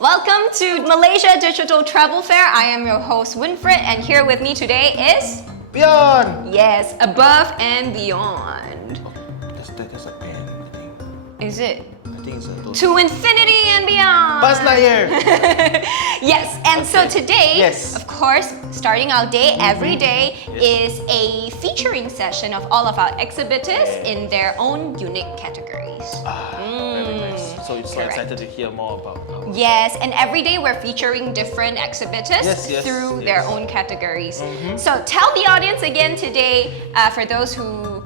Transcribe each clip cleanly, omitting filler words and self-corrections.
Welcome to Malaysia Digital Travel Fair. I am your host Winfred, and here with me today is Beyond! yes, above and beyond. That's a pen, I think. Is it? I think it's a total. To infinity and beyond. Buzz Lightyear! Yes, and so today, Yes. of course, starting our day every day is a featuring session of all of our exhibitors in their own unique categories. Very nice. So you're so correct. excited to hear more about our... Yes, and every day we're featuring different exhibitors through their own categories. So tell the audience again today, for those who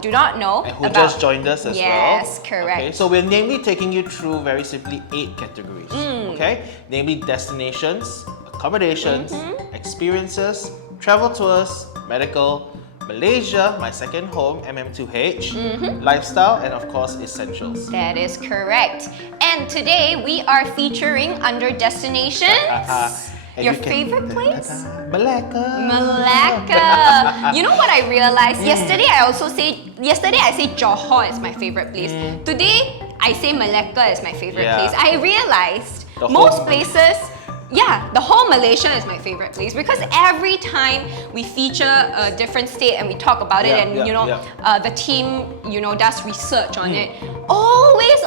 do not know And who about... just joined us as well. Yes, correct. Okay, so we're namely taking you through very simply 8 categories. Okay? Namely destinations, accommodations, experiences, travel tours, medical, Malaysia, my second home, MM2H, lifestyle, and of course, essentials. That is correct. And today we are featuring under destinations. And Your you can- favorite place? Malacca. Malacca. You know what I realized? Yesterday I said Johor is my favorite place. Today I say Malacca is my favorite Yeah. place. I realized The most whole- places, the whole Malaysia is my favorite place because every time we feature a different state and we talk about it, and the team does research on it, always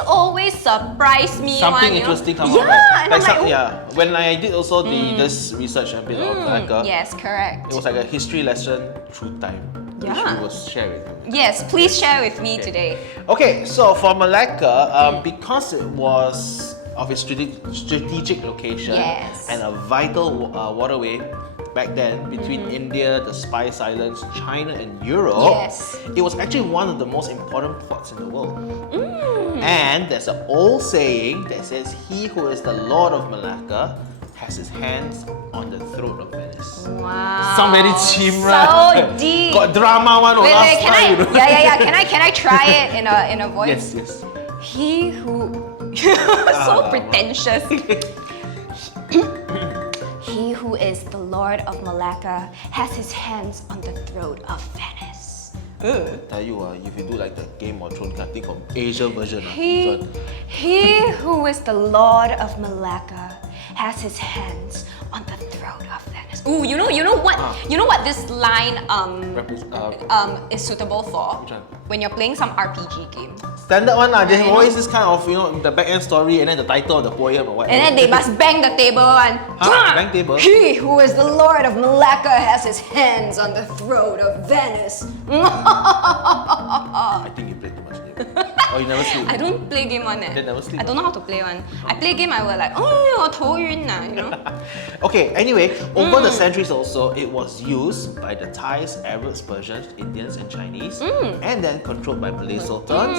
surprise me. Something interesting come out. And I'm like, oh. When I did also this research a bit on Malacca, Yes, correct. it was like a history lesson through time, which Yeah. we will share with you. Yes, please share with me today. Okay, so for Malacca, because it was of its strategic location Yes. and a vital waterway back then between India, the Spice Islands, China, and Europe, Yes. it was actually one of the most important ports in the world. And there's an old saying that says, "He who is the Lord of Malacca has his hands on the throat of Venice." Wow. Sound very chim, So right? deep. Got drama one Wait, last can I? time. Can I try it in a voice? Yes. He who so pretentious. He who is the Lord of Malacca has his hands on the throat of Venice. Tell you, if you do like the Game of Thrones, I think of Asia version. He who is the Lord of Malacca has his hands on the throat of Venice. Ooh, you know what this line is suitable for? Which one? When you're playing some RPG game. Standard one, there's you know. always this kind of, the back end story and then the title of the poem or whatever. And then they must bang the table and Bang table? He who is the Lord of Malacca has his hands on the throat of Venice. I think you played too much game. Or you never sleep. I don't play game one. Then never sleep. I don't know how to play one. I play game, I will like, oh, 头晕 you know. Okay, anyway, over the centuries also, it was used by the Thais, Arabs, Persians, Indians, and Chinese, and then controlled by Malay sultans,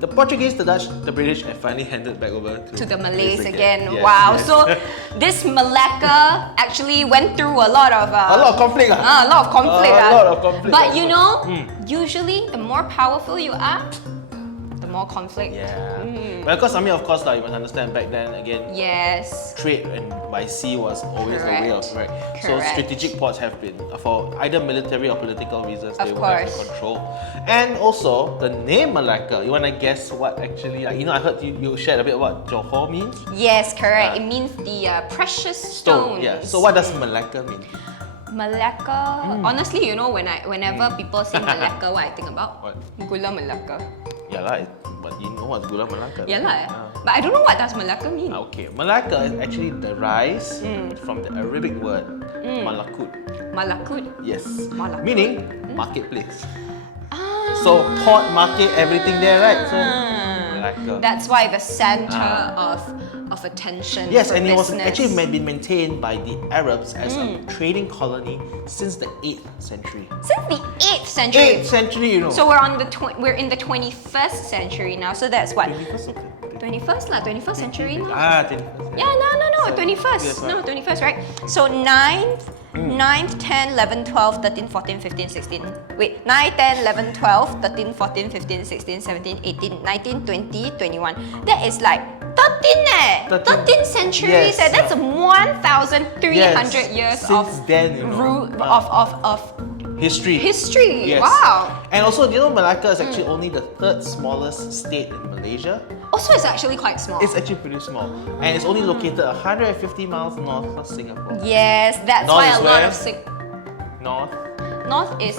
the Portuguese, the Dutch, the British, and finally handed back over to The Malays again. Yes, Wow. yes. So this Malacca actually went through a lot of a lot of conflict. a lot of conflict. A lot of conflict. But usually the more powerful you are, the more conflict. Yeah. But because of course, you must understand back then again. Yes. Trade and by sea was always the way of right. So Correct. strategic ports have been for either military or political reasons they Of will have to course. control. And also the name Malacca. You wanna guess what actually? I heard you shared a bit what Johor means. Yes, correct. It means the precious stones. Yeah. So what does Malacca mean? Malacca. Honestly, whenever people say Malacca, what I think about? What? Gula Malacca. Yeah lah. But you know what's Gula Malacca? Yeah lah. But I don't know what does Malacca mean. Okay, Malacca is actually derives from the Arabic word malakut. Malakut. Yes. Malakut. Meaning marketplace. So port, market, everything there, right? So Malacca. That's why the center of attention. Yes, for and it was business. actually been maintained by the Arabs as a trading colony since the 8th century. Since the 8th century. 8th century, you know. So we're in the 21st century now. So that's what? 21st or 21st lah, 21st century now. 21st. Yeah, no, So, 21st. yes, No, 21st, right? So 9th, 10, 11, 12, 13, 14, 15, 16. Wait, 9, 10, 11, 12, 13, 14, 15, 16, 17, 18, 19, 20, 21. That is like 13 13 centuries. Yes. That's 1,300 years Since then, of history. History. Yes. Wow. And also, do you know Malacca is actually only the third smallest state in Malaysia? Also, it's actually quite small. It's actually pretty small. And it's only located 150 miles north of Singapore. Yes, that's North why is a lot where? of North. North is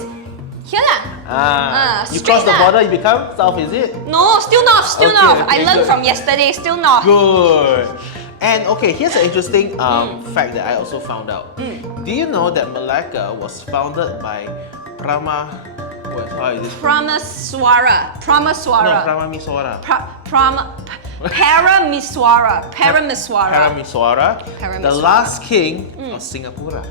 here lah. You straight cross the lah. border, you become south, is it? No, still north, still Okay, north. okay, I learned good. from yesterday, still north. Good. And okay, here's an interesting fact that I also found out. Do you know that Malacca was founded by how is it? Pramaswara. No, Pramaswara. Pramamiswara. Paramiswara. Paramiswara, the Paramiswara. last king of Singapore.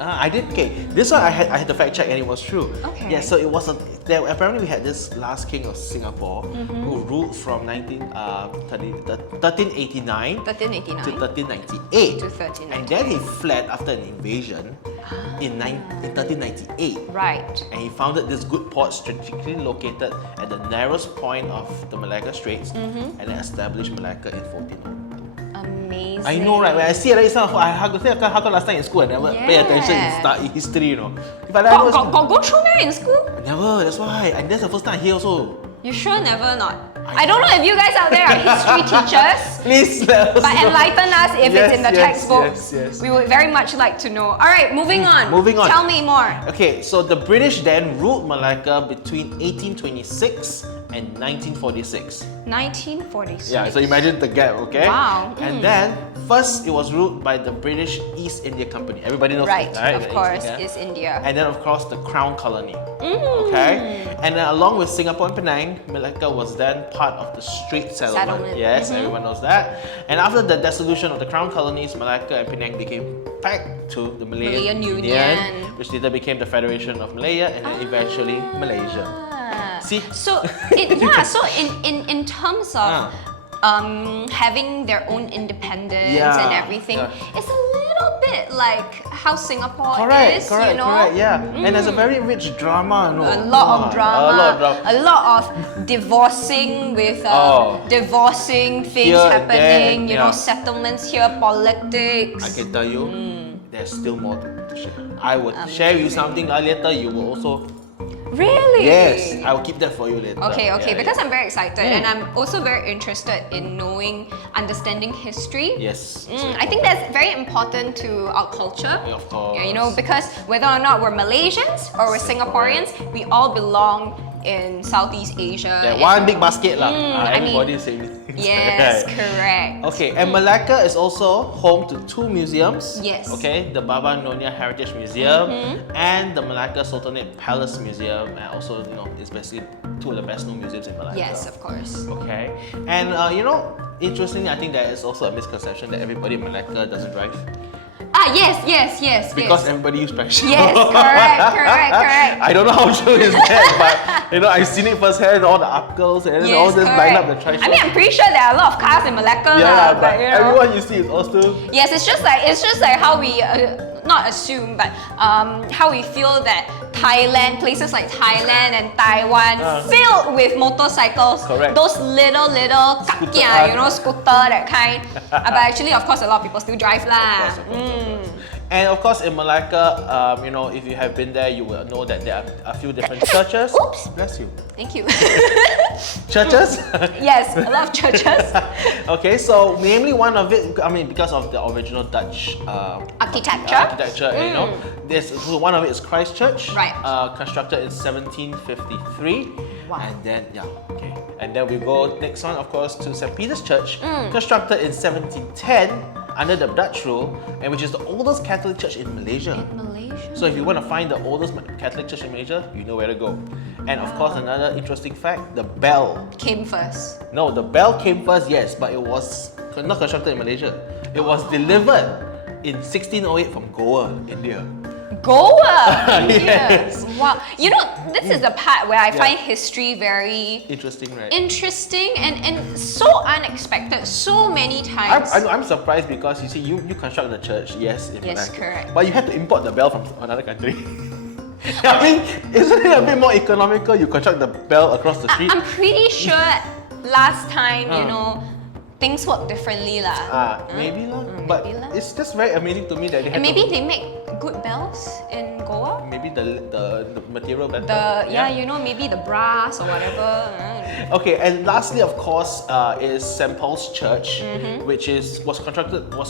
I did. Okay, this one I had to fact check and it was true. Okay. Yeah, so it was apparently we had this last king of Singapore who ruled from 1389 1389 to 1398. to 1398. And then he fled after an invasion in 1398. Right. And he founded this good port strategically located at the narrowest point of the Malacca Straits and then established Malacca in 1400. Amazing. I know, right? When I see it, it's not how come last time in school I never pay attention Yes. in history, you know. If I like Got go through there in school? never, that's why. And that's the first time I hear also. You sure never not? I don't know if you guys out there are history teachers, Please let us but know. enlighten us if it's in the textbooks. Yes. We would very much like to know. Alright, moving on. moving on. Tell me more. Okay, so the British then ruled Malacca between 1826 and 1946. 1946. Yeah, so imagine the gap, okay? Wow. And then, first it was ruled by the British East India Company. Everybody knows Right, that, right? of The course, India. is India. And then, of course, the Crown Colony. Okay? And then, along with Singapore and Penang, Malacca was then part of the Strait Settlement. Settlement. Yes, everyone knows that. And after the dissolution of the Crown Colonies, Malacca and Penang became back to the Malayan Malayan Union. which later became the Federation of Malaya and then eventually Malaysia. See? So in terms of having their own independence Yeah, and everything, yeah. it's a little bit like how Singapore Correct, is, correct, you know? correct, yeah. And there's a very rich drama, no? A lot of drama, a lot of of divorcing with divorcing things Here and happening, there, you know, yeah. settlements here, politics. I can tell you, there's still more to share. I would share with you something later, you will also... Really? Yes, I will keep that for you later. Okay, Yeah, because yeah. I'm very excited and I'm also very interested in knowing, understanding history. Yes. I think that's very important to our culture. Yeah, of course. Yeah, you know, because whether or not we're Malaysians or we're Singaporeans, we all belong in Southeast Asia. Yeah, and- one big basket lah. I mean- Everybody same. Yes, Right. correct. Okay, and Malacca is also home to two museums. Yes. Okay, the Baba Nyonya Heritage Museum and the Malacca Sultanate Palace Museum, and also it's basically two of the best known museums in Malacca. Yes, of course. Okay, and interestingly, I think there is also a misconception that everybody in Malacca doesn't drive Yes. because everybody use passion. Yes, correct. I don't know how true is that, but I've seen it firsthand. All the uncles and then all Yes, this line up the correct. tricycle. I mean, I'm pretty sure there are a lot of cars in Malacca, yeah, lah, but you know. everyone you see is also Yes, it's just like how we not assume, but how we feel that Thailand, places like Thailand and Taiwan, filled with motorcycles. Correct. Those little kakia, scooter that kind. But actually, of course, a lot of people still drive lah. Of course. And of course, in Malacca, if you have been there, you will know that there are a few different churches. Oops. Bless you. Thank you. Churches? Yes, a lot of churches. Okay, so namely one of it, because of the original Dutch Architecture. one of it is Christ Church, Right. constructed in 1753. Wow. And then, and then we go next one, of course, to St. Peter's Church, constructed in 1710 under the Dutch rule, and which is the oldest Catholic church in Malaysia. Malaysia. So if you want to find the oldest Catholic church in Malaysia, you know where to go. And of course, another interesting fact, the bell. Came first. No, the bell came first, yes, but it was not constructed in Malaysia. It was delivered in 1608 from Goa, India. Goa! Yes. Wow. This is the part where I find history very Interesting, right? interesting and so unexpected so many times. I'm surprised because you see, you construct the church, yes, in Yes, Malacca, correct. but you had to import the bell from another country. Isn't it a bit more economical? You construct the bell across the street. I'm pretty sure last time, things work differently lah. Maybe lah. But maybe lah. it's just very amazing to me that they had And maybe they make good bells in Goa? Maybe the material better. Maybe the brass or whatever. Okay, and lastly, of course, is St. Paul's Church, which was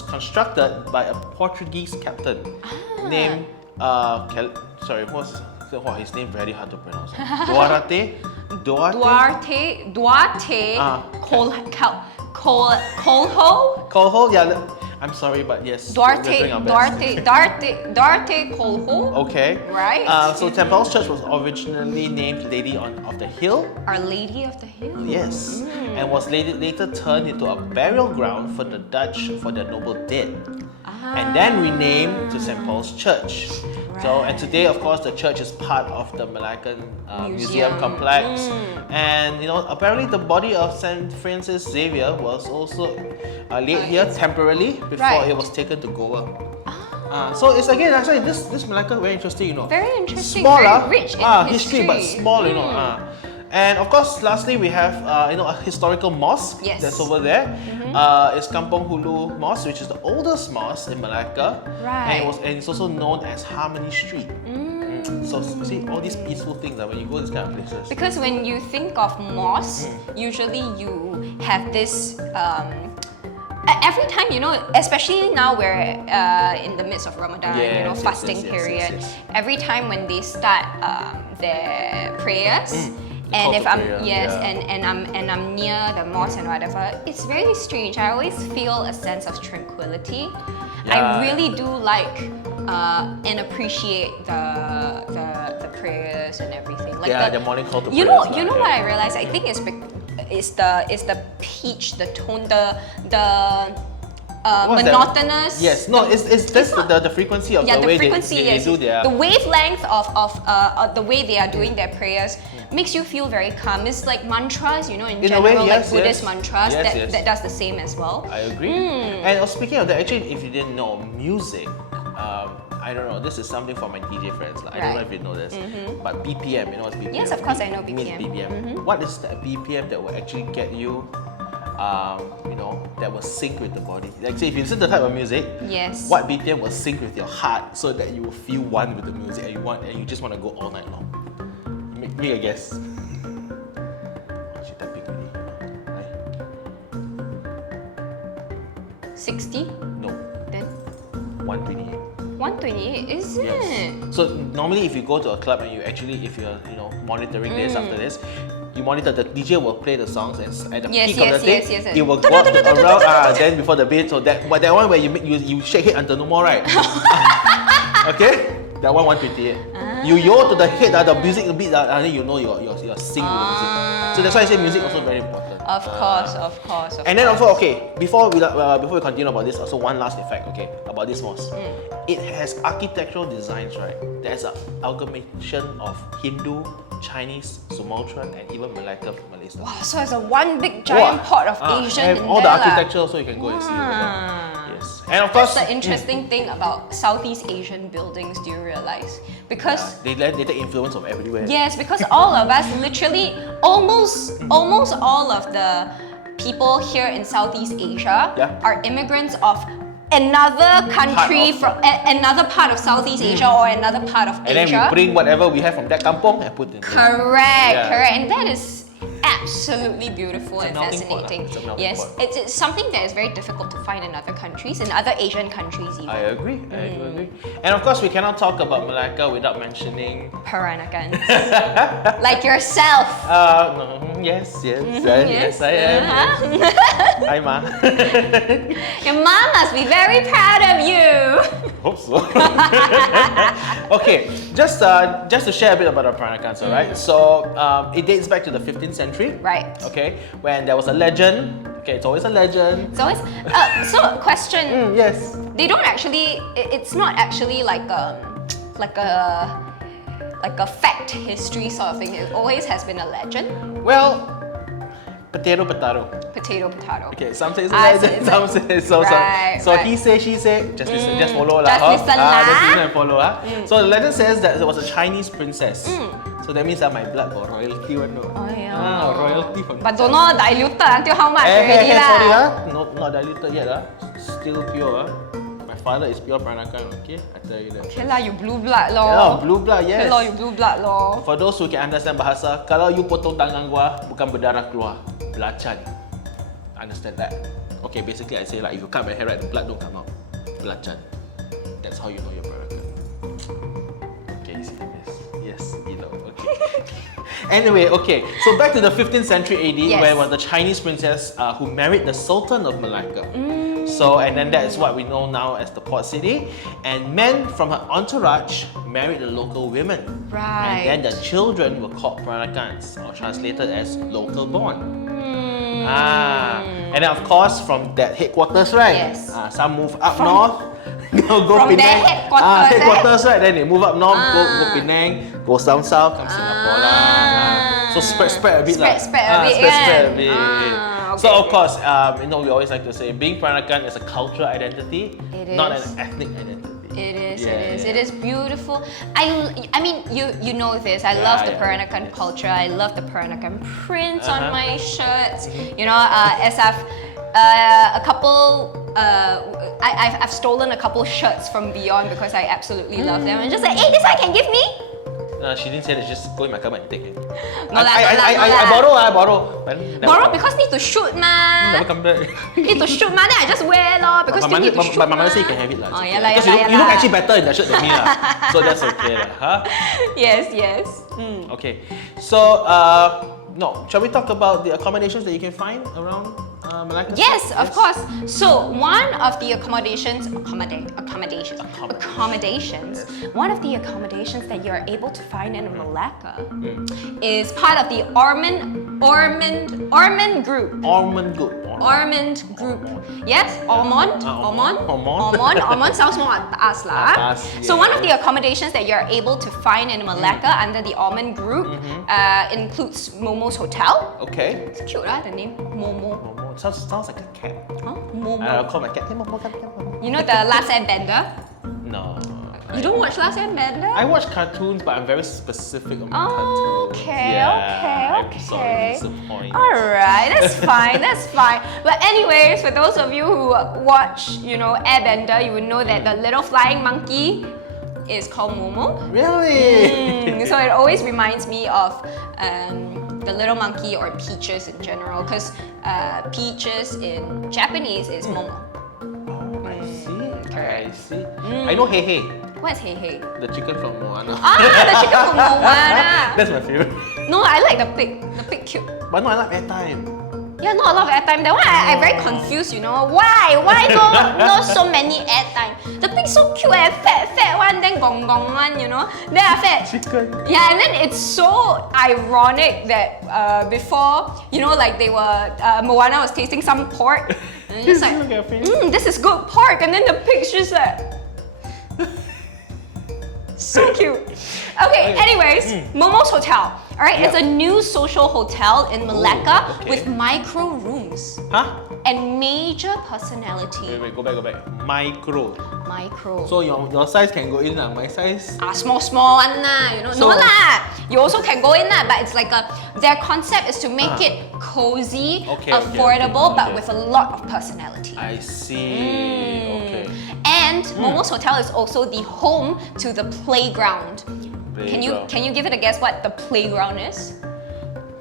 constructed by a Portuguese captain named his name very hard to pronounce. Duarte. Colho. Yeah. I'm sorry, but yes. Duarte Colho. Okay. Right. So St. Paul's Church was originally named Lady of the Hill. Our Lady of the Hill. Yes. And was later turned into a burial ground for the Dutch for their noble dead. And then renamed to St. Paul's Church. So, and today, of course, the church is part of the Malaccan Museum complex. And apparently the body of St. Francis Xavier was also laid here temporarily before it was taken to Goa. So it's again, actually, this Malacca very interesting, Very interesting, small, very rich in history, but small, And of course, lastly, we have a historical mosque that's over there. It's Kampong Hulu Mosque, which is the oldest mosque in Malacca, and it's also known as Harmony Street. So see all these peaceful things when you go to these kind of places. Because when you think of mosque, usually you have this. Every time, especially now we're in the midst of Ramadan, fasting period. Yes. Every time when they start their prayers. And if I'm and I'm near the mosque and whatever, it's very strange. I always feel a sense of tranquility. I really do like and appreciate the prayers and everything. Like the morning call to prayers. You know what I realized? I think it's the pitch, the tone, the monotonous. Yes, no, it's the frequency of the way they do their... The wavelength of the way they are doing their prayers makes you feel very calm. It's like mantras, in general, way, like Buddhist mantras, that does the same as well. I agree. And speaking of that, actually, if you didn't know, music, I don't know, this is something for my DJ friends. I don't know if you know this, but BPM, you know what's BPM? Yes, of course I know BPM. Means BPM. What is the BPM that will actually get you that will sync with the body? Like say if you listen to the type of music, what BPM will sync with your heart so that you will feel one with the music and you just want to go all night long? Make a guess. She tapping already. 60? No. Then? 128. 128, is it? Yes. So normally if you go to a club and if you're monitoring this after this, you monitor, the DJ will play the songs and at the peak of the thing, he will go around then before the beat. So that one where you shake it until no more, right? Okay? That one 128. You yaw to the head, the music a bit, and then you're sing to the music. So that's why I say music also very important. Of course. And then also, before we continue about this, also one last effect, about this mosque. It has architectural designs, right? There's an amalgamation of Hindu, Chinese, Sumatran, and even Malacca, Malaysia. Wow, so it's a one big giant pot of Asian in all there. The architecture also you can go and see. Yes. And of course, that's the interesting thing about Southeast Asian buildings, do you realize? Because they take influence from everywhere. Yes, because all of us, literally, almost all of the people here in Southeast Asia are immigrants of another country from another part of Southeast Asia or another part of Asia. And then we bring whatever we have from that kampong and put it in. Correct. And that is absolutely beautiful and fascinating. Yes, it's something that is very difficult to find in other countries, in other Asian countries even. I agree. I do agree. And of course, we cannot talk about Malacca without mentioning Peranakans. Like yourself. No, yes, I am. Hi, Ma. Your mom must be very proud of you. Hope so. Okay, just to share a bit about the Peranakans, alright? So it dates back to the 15th century. Right. Okay, when there was a legend. Okay, it's always a legend. It's always. So question. Yes. They don't actually. It's not actually like a fact history sort of thing. It always has been a legend. Well, potato. Potato. Okay, some say it's a legend, some say so. So he say, she say, just listen, just follow lah. Just listen and follow. So the legend says that there was a Chinese princess. So that means that my blood got royalty one. Oh yeah. Royalty from. But don't know diluted until how much already lah. Sorry not diluted yet Still pure My father is pure Peranakan, okay? I tell you that. Okay lah, you blue blood lor. Yeah, blue blood, yes. Okay lor, you blue blood lor. For those who can understand bahasa, kalau you potong tangan gua, bukan berdarah keluar, belacan. Understand that? Okay, basically I say like, if you cut my hair right, the blood don't come out. Belacan. That's how you know you're Peranakan. Okay, you see this? Yes, you know, okay. Anyway, okay, so back to the 15th century AD, Yes. where was the Chinese princess who married the Sultan of Malacca. So, and then that is what we know now as the port city. And men from her entourage married the local women. Right. And then the children were called Peranakans, or translated as local born. And then of course from that headquarters, right? Yes. Some move up north, go From Penang. their headquarters, Headquarters, right? Then they move up north, go Penang, go down south, come Singapore lah. So spread a bit lah. Spread a bit, Spread a kan? bit. Okay, So of okay. course, we always like to say, being Peranakan is a cultural identity, It not is. an ethnic identity. It is, Yeah, it is. yeah. It is beautiful. I mean, you know this. I love the Peranakan culture. I love the Peranakan prints on my shirts. You know, as I've a couple, I've stolen a couple shirts from Beyond because I absolutely love them. And just like, hey, this one can give me? No, she didn't say that. Just go in my cupboard and take it. No lah, I borrow. But never Borrow come. because need to shoot ma. Never come back. Need to shoot ma. Then I just wear lor because still need to shoot But my mother ma. say you can have it lah. Oh, It's yeah okay. lah, Because yeah lah, you look yeah actually lah. better in that shirt than me lah. So that's okay lah, huh? Yes. Okay. So no, shall we talk about the accommodations that you can find around Malacca? Yes, of course. So one of the accommodations, one of the accommodations that you are able to find in Malacca is part of the Ormond group. Ormond group. Yes, Ormond sounds more atas lah. Atas, So one of yeah. the accommodations that you are able to find in Malacca under the Ormond group includes Momo's Hotel. Okay. It's cute, the name Momo. Momo. Sounds like a cat. Huh? Momo. I'll call my cat. Hey, Momo, come. You know the Last Airbender? No. You don't watch Last Airbender? I watch cartoons, but I'm very specific on my cartoons. Okay. I'm sorry to disappoint. Alright, that's fine, that's fine. But anyways, for those of you who watch, Airbender, you would know that the little flying monkey is called Momo. Really? So it always reminds me of the little monkey or Peaches in general, because Peaches in Japanese is Momo. I see. Correct. I see. I know Hey Hey, What's Hey Hey? the chicken from Moana. The chicken from Moana. That's my favorite. No, I like the pig. The pig cute. But no, I like airtime. Yeah, not a lot of airtime. That one I very confused, Why? Why no so many airtime? The pig so cute and fat one, then gong one, Then after that, Chicken. yeah, and then it's so ironic that before, like they were, Moana was tasting some pork, and it's like, Look at her face. this is good pork, and then the pig's just like, so cute. Okay, anyways, Momo's Hotel. Alright, it's a new social hotel in Malacca okay. with micro rooms Huh? and major personality. Wait, go back. Micro. Micro. So your size can go in lah. My size. Small one lah, So- no lah. You also can go in lah, but it's like their concept is to make it cozy, Okay, affordable, but okay. with a lot of personality. I see. Okay. And Momo's Hotel is also the home to the playground. Can you give it a guess what the playground is?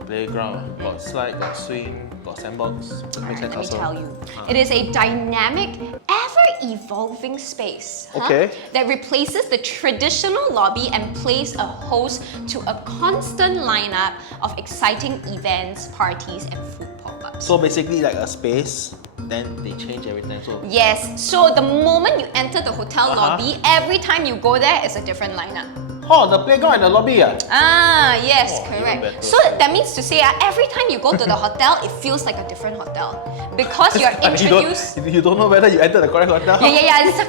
Playground. Got slide, got swing, got sandbox. Makes sense Let me also. tell you. It is a dynamic, ever-evolving space Okay. that replaces the traditional lobby and plays a host to a constant lineup of exciting events, parties, and food pop-ups. So basically like a space, then they change every time. So Yes, so the moment you enter the hotel lobby, every time you go there, it's a different lineup. the playground and the lobby Yes, even correct. better. So that means to say, every time you go to the hotel, it feels like a different hotel because you're introduced. You don't know whether you enter the correct hotel. Yeah. It's like,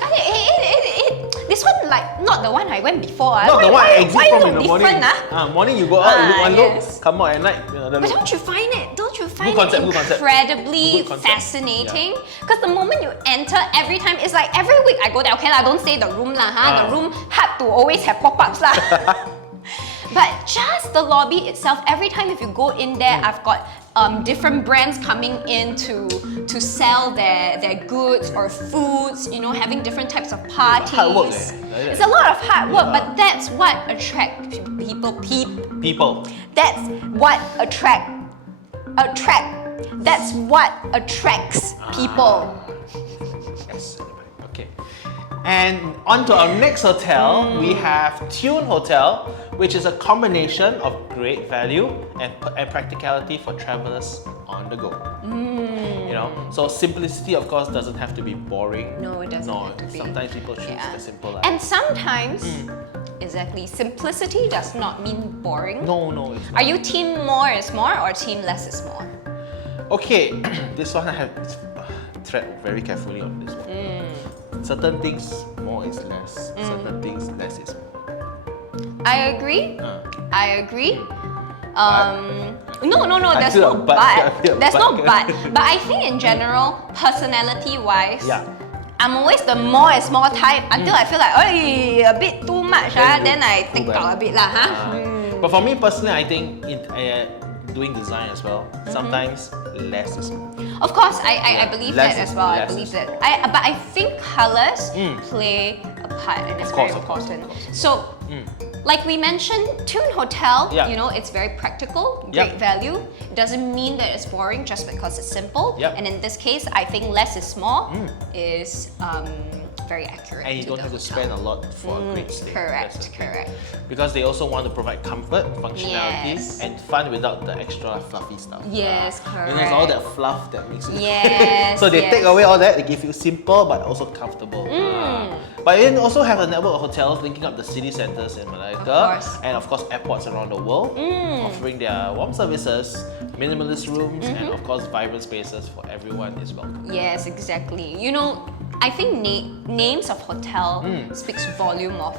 this one like not the one I went before. Not the one I exit why from look in the morning. different, Morning you go out, you look one yes. look, come out at night. But don't you find it concept, good concept. incredibly Good concept. fascinating? Because the moment you enter, every time it's like every week I go there. Okay lah, don't say the room lah, The room had to always have pop-ups lah. But just the lobby itself, every time if you go in there, I've got different brands coming in to to sell their goods or foods, you know, having different types of parties. Hard work, eh? It's a lot of hard work, but that's what attracts people. People. That's what That's what attracts people. Yes. Okay. And on to our next hotel, we have Tune Hotel, which is a combination of great value and practicality for travelers on the go. You know, so simplicity, of course, doesn't have to be boring. No, it doesn't have to be. Sometimes people choose the simple life. And sometimes, exactly, simplicity does not mean boring. No, it's not. Are you team more is more or team less is more? Okay, this one I have to tread very carefully on this one. Certain things, more is less. Certain things, less is more. I agree. I agree. No, I there's feel no a but. I but. feel a There's but. no but. But I think in general, personality-wise, Yeah. I'm always the more is more type until I feel like, oh, a bit too much, then I too think bad. out a bit lah, huh? But for me personally, I think doing design as well, sometimes less is more. Of course, I believe Less that is- as well. I less believe is- that. But I think colors play a part, and it's very Of course, important. of course. So, like we mentioned, Tune Hotel, Yeah. you know, it's very practical, Yep. great value. Doesn't mean that it's boring just because it's simple. Yep. And in this case, I think less is more is very accurate. And you to don't the have to hotel. spend a lot for a great stay. Correct, That's the thing. correct. Because they also want to provide comfort, functionality, Yes. and fun without the extra fluffy stuff. Yes, You know, it's all that correct. fluff that makes it. Yes, So they yes. take away all that. They give you simple but also comfortable. But you also have a network of hotels linking up the city centers in Malacca, course. and of course airports around the world, offering their warm services, minimalist rooms, and of course vibrant spaces for everyone is welcome. Yes, exactly. You know, I think names of hotel speaks volume of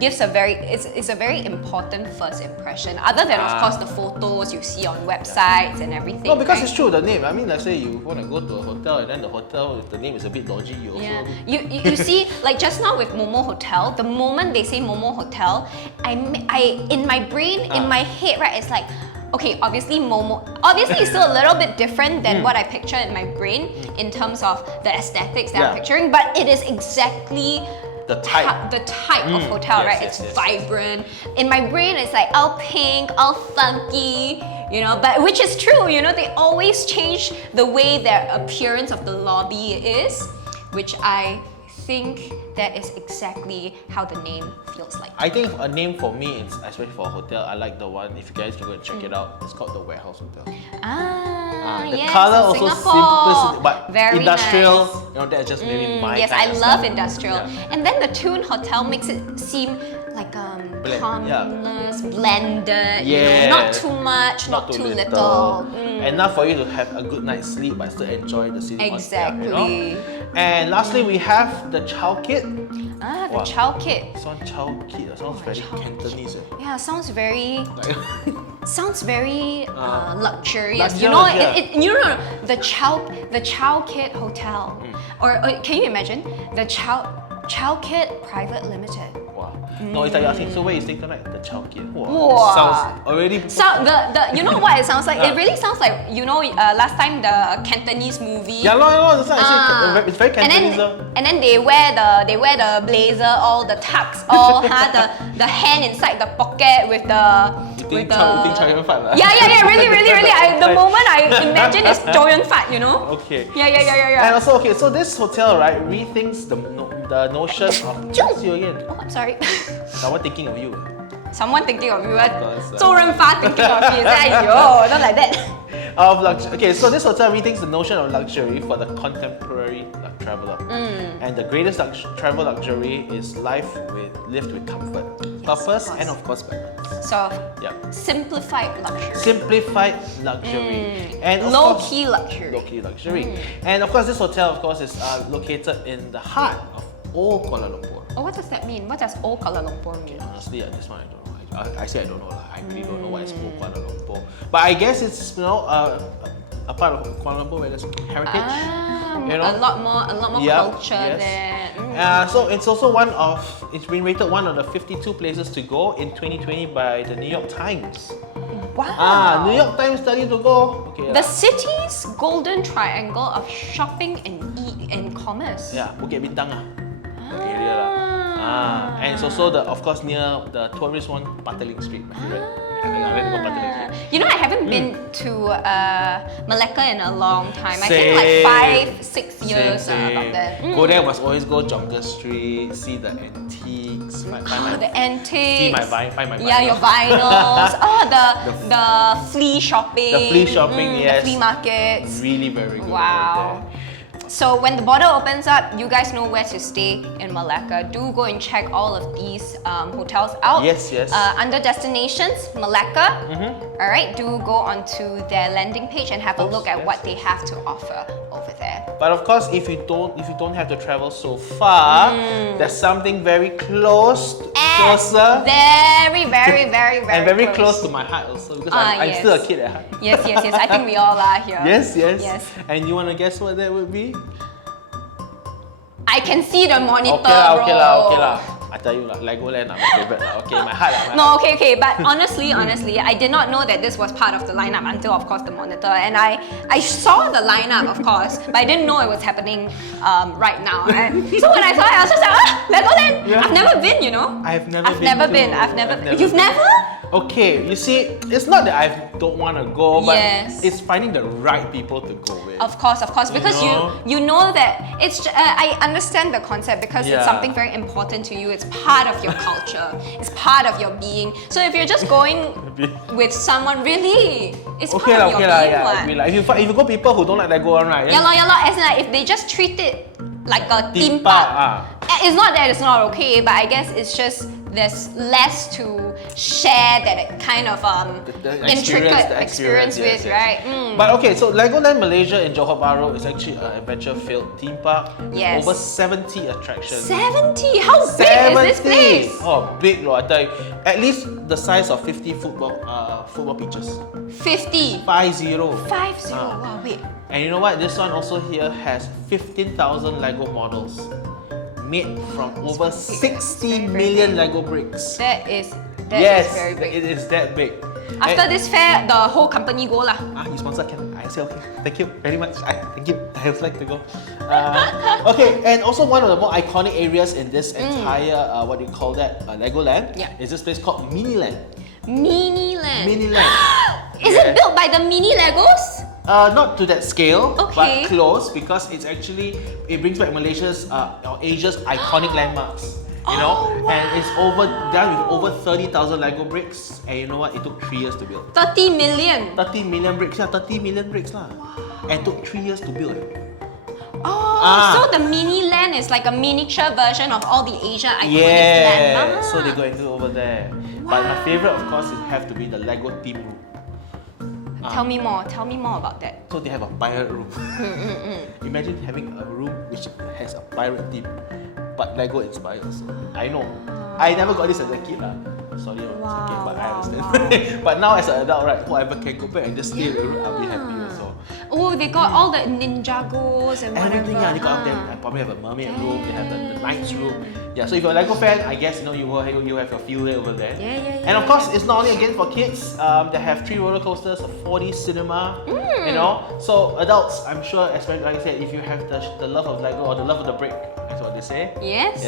gives a very it's a very important first impression. Other than of course the photos you see on websites and everything. No, because right? it's true, the name. I mean, let's say you want to go to a hotel and then the hotel, if the name is a bit dodgy, you also. Yeah, you see, like just now with Momo Hotel, the moment they say Momo Hotel, I in my brain, in my head, right, it's like, okay, obviously it's still a little bit different than what I picture in my brain in terms of the aesthetics that I'm Yeah. picturing, but it is exactly The type. the type of hotel, Yes, right? yes, It's yes. vibrant. In my brain, it's like all pink, all funky, you know, but which is true, you know, they always change the way their appearance of the lobby is, which I think that is exactly how the name feels like. I think a name for me, it's especially for a hotel, I like the one, if you guys can go and check it out, it's called the Warehouse Hotel. The yes, color in also Singapore. simple, but Very industrial, nice. you know, that's just maybe my Yes, kind I of love style. industrial. Yeah. And then the Tune Hotel makes it seem like Yeah. calmness, blended, you know, not Yes. too much, not too little. Enough for you to have a good night's sleep but still enjoy the city. Exactly. You know? And lastly, we have the Chow Kit. The Wow. Chow Kit. This one Chow Kit, that sounds very Chow Kit. Cantonese. Yeah, sounds very luxurious. Luxurious, You know, yeah. you know the Chow Kit Hotel, or can you imagine the Chow Kit Private Limited? Wow. No, it's like you're asking, so where you staying tonight? The Chow Kit. Wow. Wow. Sounds already. So the you know what it sounds like? It really sounds like, you know, last time the Cantonese movie. Yeah, no, that's why I say it's very Cantonese. And then they wear the blazer, all the tux, all the hand inside the pocket with the You think Chow Yun Fat lah? Yeah, really. The moment I imagine is Chow Yun Fat, you know? Okay. Yeah. And also, okay, so this hotel, right, rethinks the notion of. Just you again. Oh, I'm sorry. Someone thinking of you. Someone thinking of you. course. 周润发 thinking of you. Aiyo, not like that. Of luxury. Okay, so this hotel rethinks the notion of luxury for the contemporary traveler. And the greatest travel luxury is lived with comfort, purpose, of course. and of course balance. So, Yeah. simplified luxury. Simplified luxury. And of course, Low-key luxury. low-key luxury. And of course, this hotel, of course, is located in the heart of old Kuala Lumpur. Oh, what does that mean? What does old Kuala Lumpur mean? Honestly, at this one, I don't know. I say I don't know. I really don't know what is old Kuala Lumpur. But I guess it's, you know, a part of Kuala Lumpur where there's heritage. You know? A lot more Yeah, culture yes. there. So it's also it's been rated one of the 52 places to go in 2020 by the New York Times. Wow. New York Times study to go. Okay. The city's golden triangle of shopping and commerce. Yeah, Bukit Bintang the area and it's also of course near the tourist one, Pataling Street, my favorite. I like to go Pataling Street. You know, I haven't been to Malacca in a long time. I Same. think like 5-6 years Same. about that. Go there, must always go Jonker Street, see the antiques, find my The antiques. find my Yeah, your vinyls. The flea shopping. The flea shopping, yes. The flea markets. Really very good. Wow. So when the border opens up, you guys know where to stay in Malacca. Do go and check all of these hotels out. Yes, yes. Under destinations, Malacca. All right, do go onto their landing page and have a look at what they have to offer over there. But of course, if you don't have to travel so far, there's something very closer, Very, very, very, very and very close to my heart also because I'm still a kid at heart. Yes. I think we all are here. Yes. Yes. And you want to guess what that would be? I can see the monitor, Okay bro. lah. I tell you lah, Legoland my favorite lah. Okay, my heart lah. No, okay. But honestly, I did not know that this was part of the lineup until, of course, the monitor. And I saw the lineup, of course, but I didn't know it was happening right now. And so when I saw it, I was just like, Legoland. Yeah. I've never been, you know. I've never been. I've never. You've never? Okay, you see, it's not that I don't want to go, but Yes. it's finding the right people to go with. Of course, because you know that it's. I understand the concept because it's Yeah. something very important to you. It's part of your culture. It's part of your being. So if you're just going with someone, really, it's part of your being. Yeah. What? I mean, like, if you go people who don't like Lego one, right? Yeah, as in like if they just treat it like a theme park, park. It's not that it's not okay, but I guess it's just there's less to share that kind of The intricate experience with, yes. right? But okay, so Legoland Malaysia in Johor Bahru is actually an adventure-filled theme park with Yes. over 70 attractions. 70? How big is this place? Oh, big, I tell you. At least the size of 50 football pitches. 50. 50. 50. Ah. Wow, wait. And you know what? This one also here has 15,000 Lego models made from over 60 million Lego bricks. That is Yes, very big. it is that big. After And- this fair, the whole company go lah. you sponsor can I say okay? Thank you very much. Thank you. I would like to go. Okay, and also one of the more iconic areas in this entire what do you call that? Legoland is this place called Miniland. Miniland. Miniland. Is it built by the mini Legos? Not to that scale, Okay. but close because it brings back Malaysia's or Asia's iconic landmarks. You know, and it's done with over 30,000 Lego bricks, and you know what? It took 3 years to build. 30 million. 30 million bricks, 30 million bricks lah. And it took 3 years to build. So the mini land is like a miniature version of all the Asia iconic landmarks. So they go and do over there. But my favorite, of course, have to be the Lego theme room. Tell me more about that. So they have a pirate room. Imagine having a room which has a pirate theme, but Lego inspired also. I know. I never got this as a kid lah. Sorry, it's okay, but I understand. But now as an adult, right, whoever can go back and just stay in the room, I'll be happy also. Oh, they got all the Ninjagos and whatever. Everything, they got up there. I probably have a mermaid room, they have the knight's room. Yeah, so if you're a Lego fan, I guess you have your field day over there. And of course, it's not only again for kids. They have 3 roller coasters, a 4D cinema. You know, so adults, I'm sure, especially like I said, if you have the love of Lego or the love of the brick, that's what they say. Yes.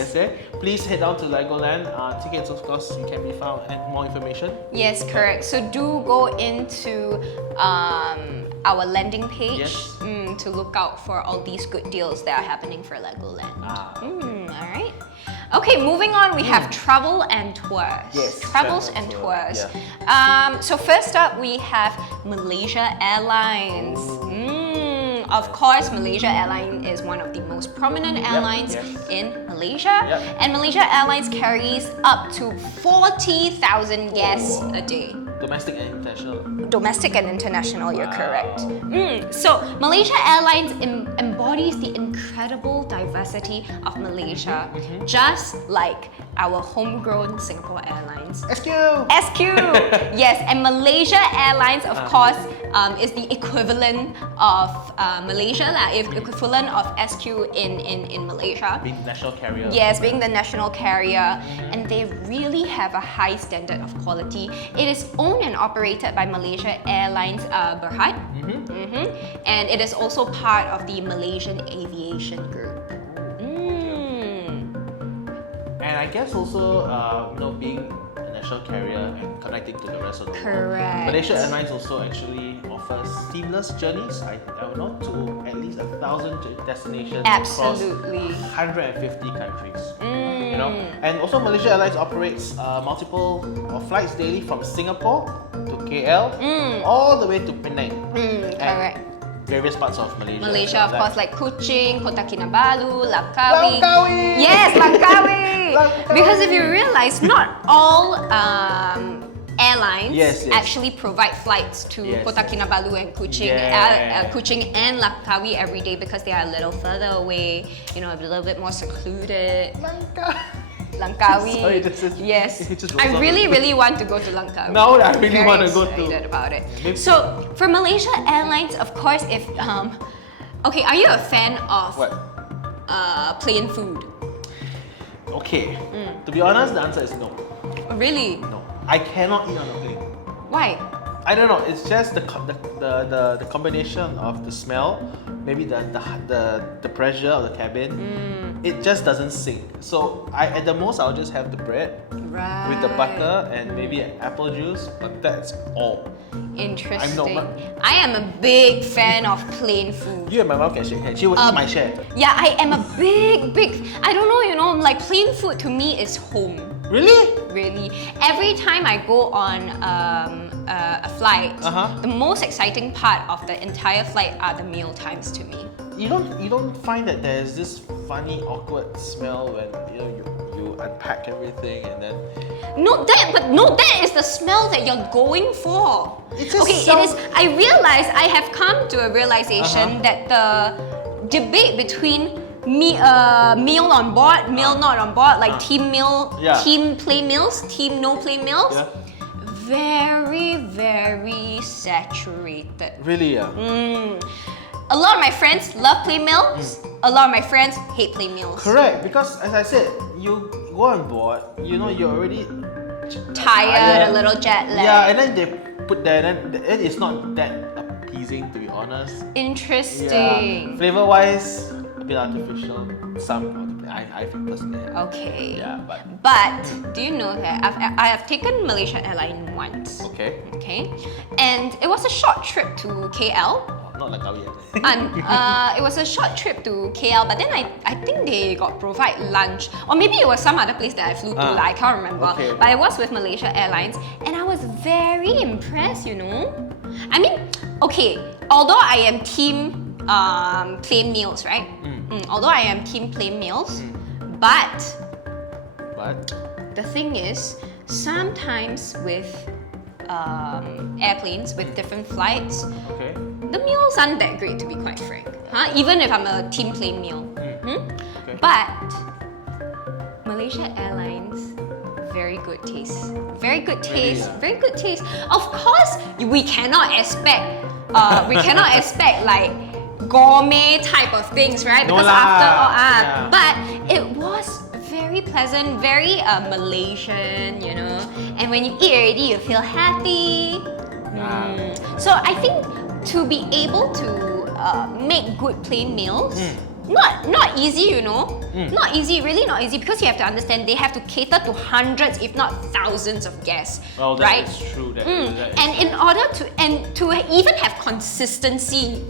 Please head down to Legoland. Tickets, of course, can be found and more information. Yes, correct. So do go into our landing page to look out for all these good deals that are happening for Legoland. All right. Okay, moving on, we have travel and tours. Yes, Travels travel and and tours. tours, So first up, we have Malaysia Airlines. Of course, Malaysia Airlines is one of the most prominent airlines in Malaysia. And Malaysia Airlines carries up to 40,000 guests a day. Domestic and international. Domestic and international, you're correct. So Malaysia Airlines embodies the incredible diversity of Malaysia, just like our homegrown Singapore Airlines. SQ! SQ! Yes, and Malaysia Airlines, of course, is the equivalent of Malaysia, equivalent of SQ in Malaysia. Being national carrier. Yes, being the national carrier, and they really have a high standard of quality. It is only owned and operated by Malaysia Airlines Berhad. And it is also part of the Malaysian Aviation Group. And I guess also, being a national carrier and connecting to the rest of the world. Correct. Malaysia Airlines also actually offers seamless journeys, I don't know, to at least 1,000 destinations Absolutely. across 150 countries. You know, and also Malaysia Airlines operates multiple flights daily from Singapore to KL, all the way to Penang. And Correct. various parts of Malaysia. Malaysia, of course, like Kuching, Kota Kinabalu, Langkawi. Langkawi! Yes, Langkawi! Langkawi! Because if you realize, not all airlines Yes. actually provide flights to Yes, Kota yes. Kinabalu and Kuching, Yeah. Kuching and Langkawi every day because they are a little further away, a little bit more secluded. Langkawi. Sorry, this is- yes. it just rolls I off really, the- really want to go to Langkawi. Now I really Very want to go excited to. about it. Maybe- So for Malaysia Airlines, of course, if okay, are you a fan of What? plain food? Okay. To be honest, the answer is no. Really? No. I cannot eat on a plane. Why? I don't know. It's just the combination of the smell, maybe the pressure of the cabin. It just doesn't sync. So at the most I'll just have the bread Right. with the butter and maybe apple juice, but that's all. Interesting. I'm I am a big fan of plain food. You and my mom can shake hands. She will eat my share. Yeah, I am a big. I don't know. Like plain food to me is home. Really? Really. Every time I go on a flight, the most exciting part of the entire flight are the meal times to me. You don't find that there's this funny awkward smell when you unpack everything and then that is the smell that you're going for. It just Okay, sounds- it is. I realize I have come to a realization that the debate between meal on board, meal not on board, like team meal, Yeah. team play meals, team no play meals, Yeah. very, very saturated. really A lot of my friends love play meals. A lot of my friends hate play meals. correct, because as I said, you go on board, you're already Tired, a little jet lag. Yeah, and then they put that, and then it's not that appeasing, to be honest. Interesting. Flavor wise, a bit artificial. I think personally. Okay. Yeah, but But do you know that I have taken Malaysia Airlines once? okay. Okay, and it was a short trip to KL. Not like Kawi. It was a short trip to KL, but then I think they got provide lunch, or maybe it was some other place that I flew to. I can't remember. Okay. But it was with Malaysia Airlines, and I was very impressed. I mean, okay, although I am team plain meals, right? Although I am team plain meals, but But the thing is, sometimes with airplanes, with different flights, okay. the meals aren't that great, to be quite frank. Even if I'm a team plain meal. Okay. But Malaysia Airlines, very good taste. Very good taste. Really, Very good taste. Of course, we cannot expect like gourmet type of things, right? No Because lah. after all, Yeah. but it was very pleasant, very Malaysian, And when you eat already, you feel happy. So I think to be able to make good plain meals, not easy, Not easy, really not easy, because you have to understand they have to cater to hundreds, if not thousands of guests, Well, that right? is true. That And in order to even have consistency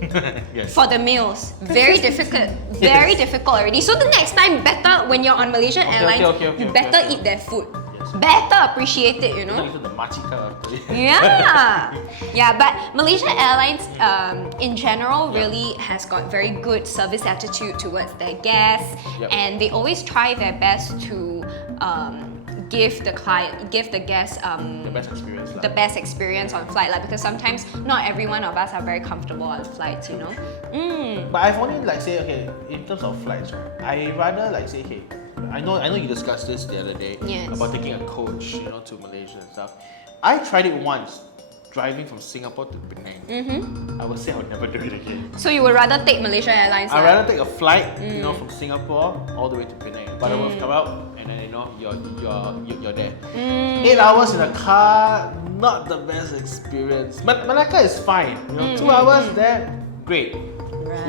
yes. for the meals, very difficult, very difficult already. So the next time, better when you're on Malaysian Airlines, okay, you better okay. eat their food, Yes. better appreciate it, Not even the machika. Yeah, but Malaysia Airlines in general really has got very good service attitude towards their guests, Yep. and they always try their best to give the guests The best experience. the best experience on flight, because sometimes not every one of us are very comfortable on flights, But I've only in terms of flights, right? I rather say, I know you discussed this the other day Yes. about taking a coach, to Malaysia and stuff. I tried it once driving from Singapore to Penang, I would say I would never do it again. So you would rather take Malaysia Airlines? I'd rather take a flight, from Singapore all the way to Penang. But I will come out and then you're there. 8 hours in a car, not the best experience. Malacca is fine. 2 hours there, great.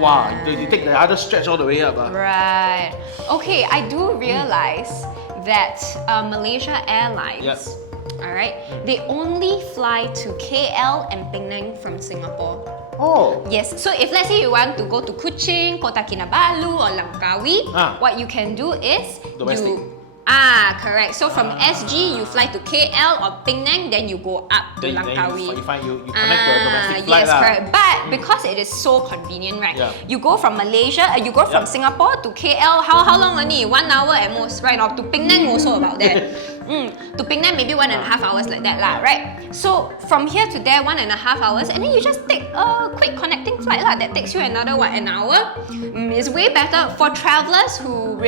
Wow, you take the other stretch all the way up. Right. Okay, I do realize that Malaysia Airlines, alright, they only fly to KL and Penang from Singapore. Oh. Yes, so if let's say you want to go to Kuching, Kota Kinabalu or Langkawi, what you can do is Domestic. Correct. So from SG, you fly to KL or Penang, then you go up to Langkawi. You connect to a domestic flight. Yes, correct. But because it is so convenient, right? Yeah. You go from Malaysia, you go from Singapore to KL, how long only? 1 hour at most, right? Or to Penang also about that. To Penang, maybe 1.5 hours like that, right? So from here to there, 1.5 hours, and then you just take a quick connecting flight that takes you another an hour. It's way better for travelers who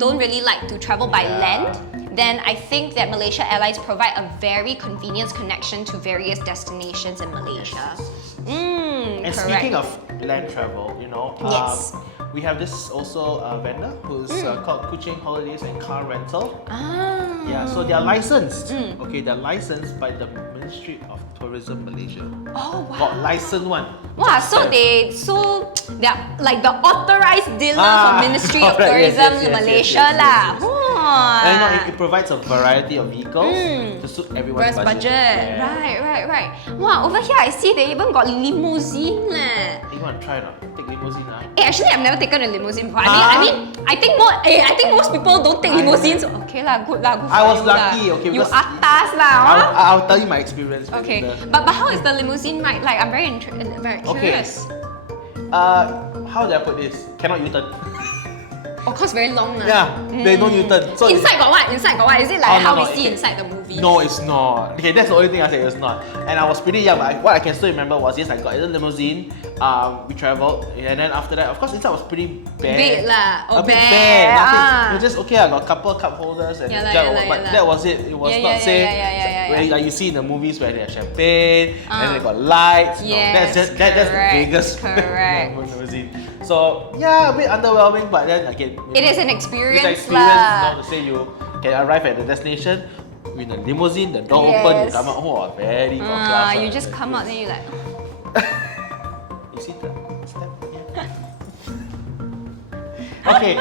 don't really like to travel by land. Then I think that Malaysia Airlines provide a very convenient connection to various destinations in Malaysia. And Correct. speaking of land travel, Yes. we have this also vendor who's called Kuching Holidays and Car Rental. Yeah, so they are licensed. Okay, they're licensed by the Ministry of Tourism Malaysia. Oh wow. Got licensed one. Wow, so they're like the authorized dealer for Ministry of correct, Tourism yes, Malaysia yes. lah. And it provides a variety of vehicles to suit everyone's Budget. Yeah. Right. Wow, over here I see they even got limousine leh. You want to try or not? Take limousine now. Actually, I've never taken a limousine before. I think most people don't take limousines. Okay lah, good lah, good for I was you lucky, lah. okay, You because atas lah. I'll tell you my experience. Okay, with but how is the limousine ride like? I'm very curious. How do I put this? Cannot U-turn. Of course, very long lah. Yeah, they don't U-turn. So Inside got what? Is it like Oh, how no, we see okay. inside the movie? No, it's not. Okay, that's the only thing I said it's not. And I was pretty young, but what I can still remember was yes, I got in a limousine. We traveled, and then after that, of course, inside was pretty bare. Big lah. A bit bare. bare. Nothing. It was just okay. I got a couple cup holders and Yeah a lah, jug, yeah lah, but yeah lah. that was it. It was not say where like you see in the movies where they have champagne and they got lights. Yes, no, that's the biggest correct. limousine. So yeah, a bit underwhelming, but then again, It is an it's experience experience. lah. To say you can arrive at the destination with a limousine, the door open, you come out, very top class. You just come out then you like. You see the step? Yeah. Okay,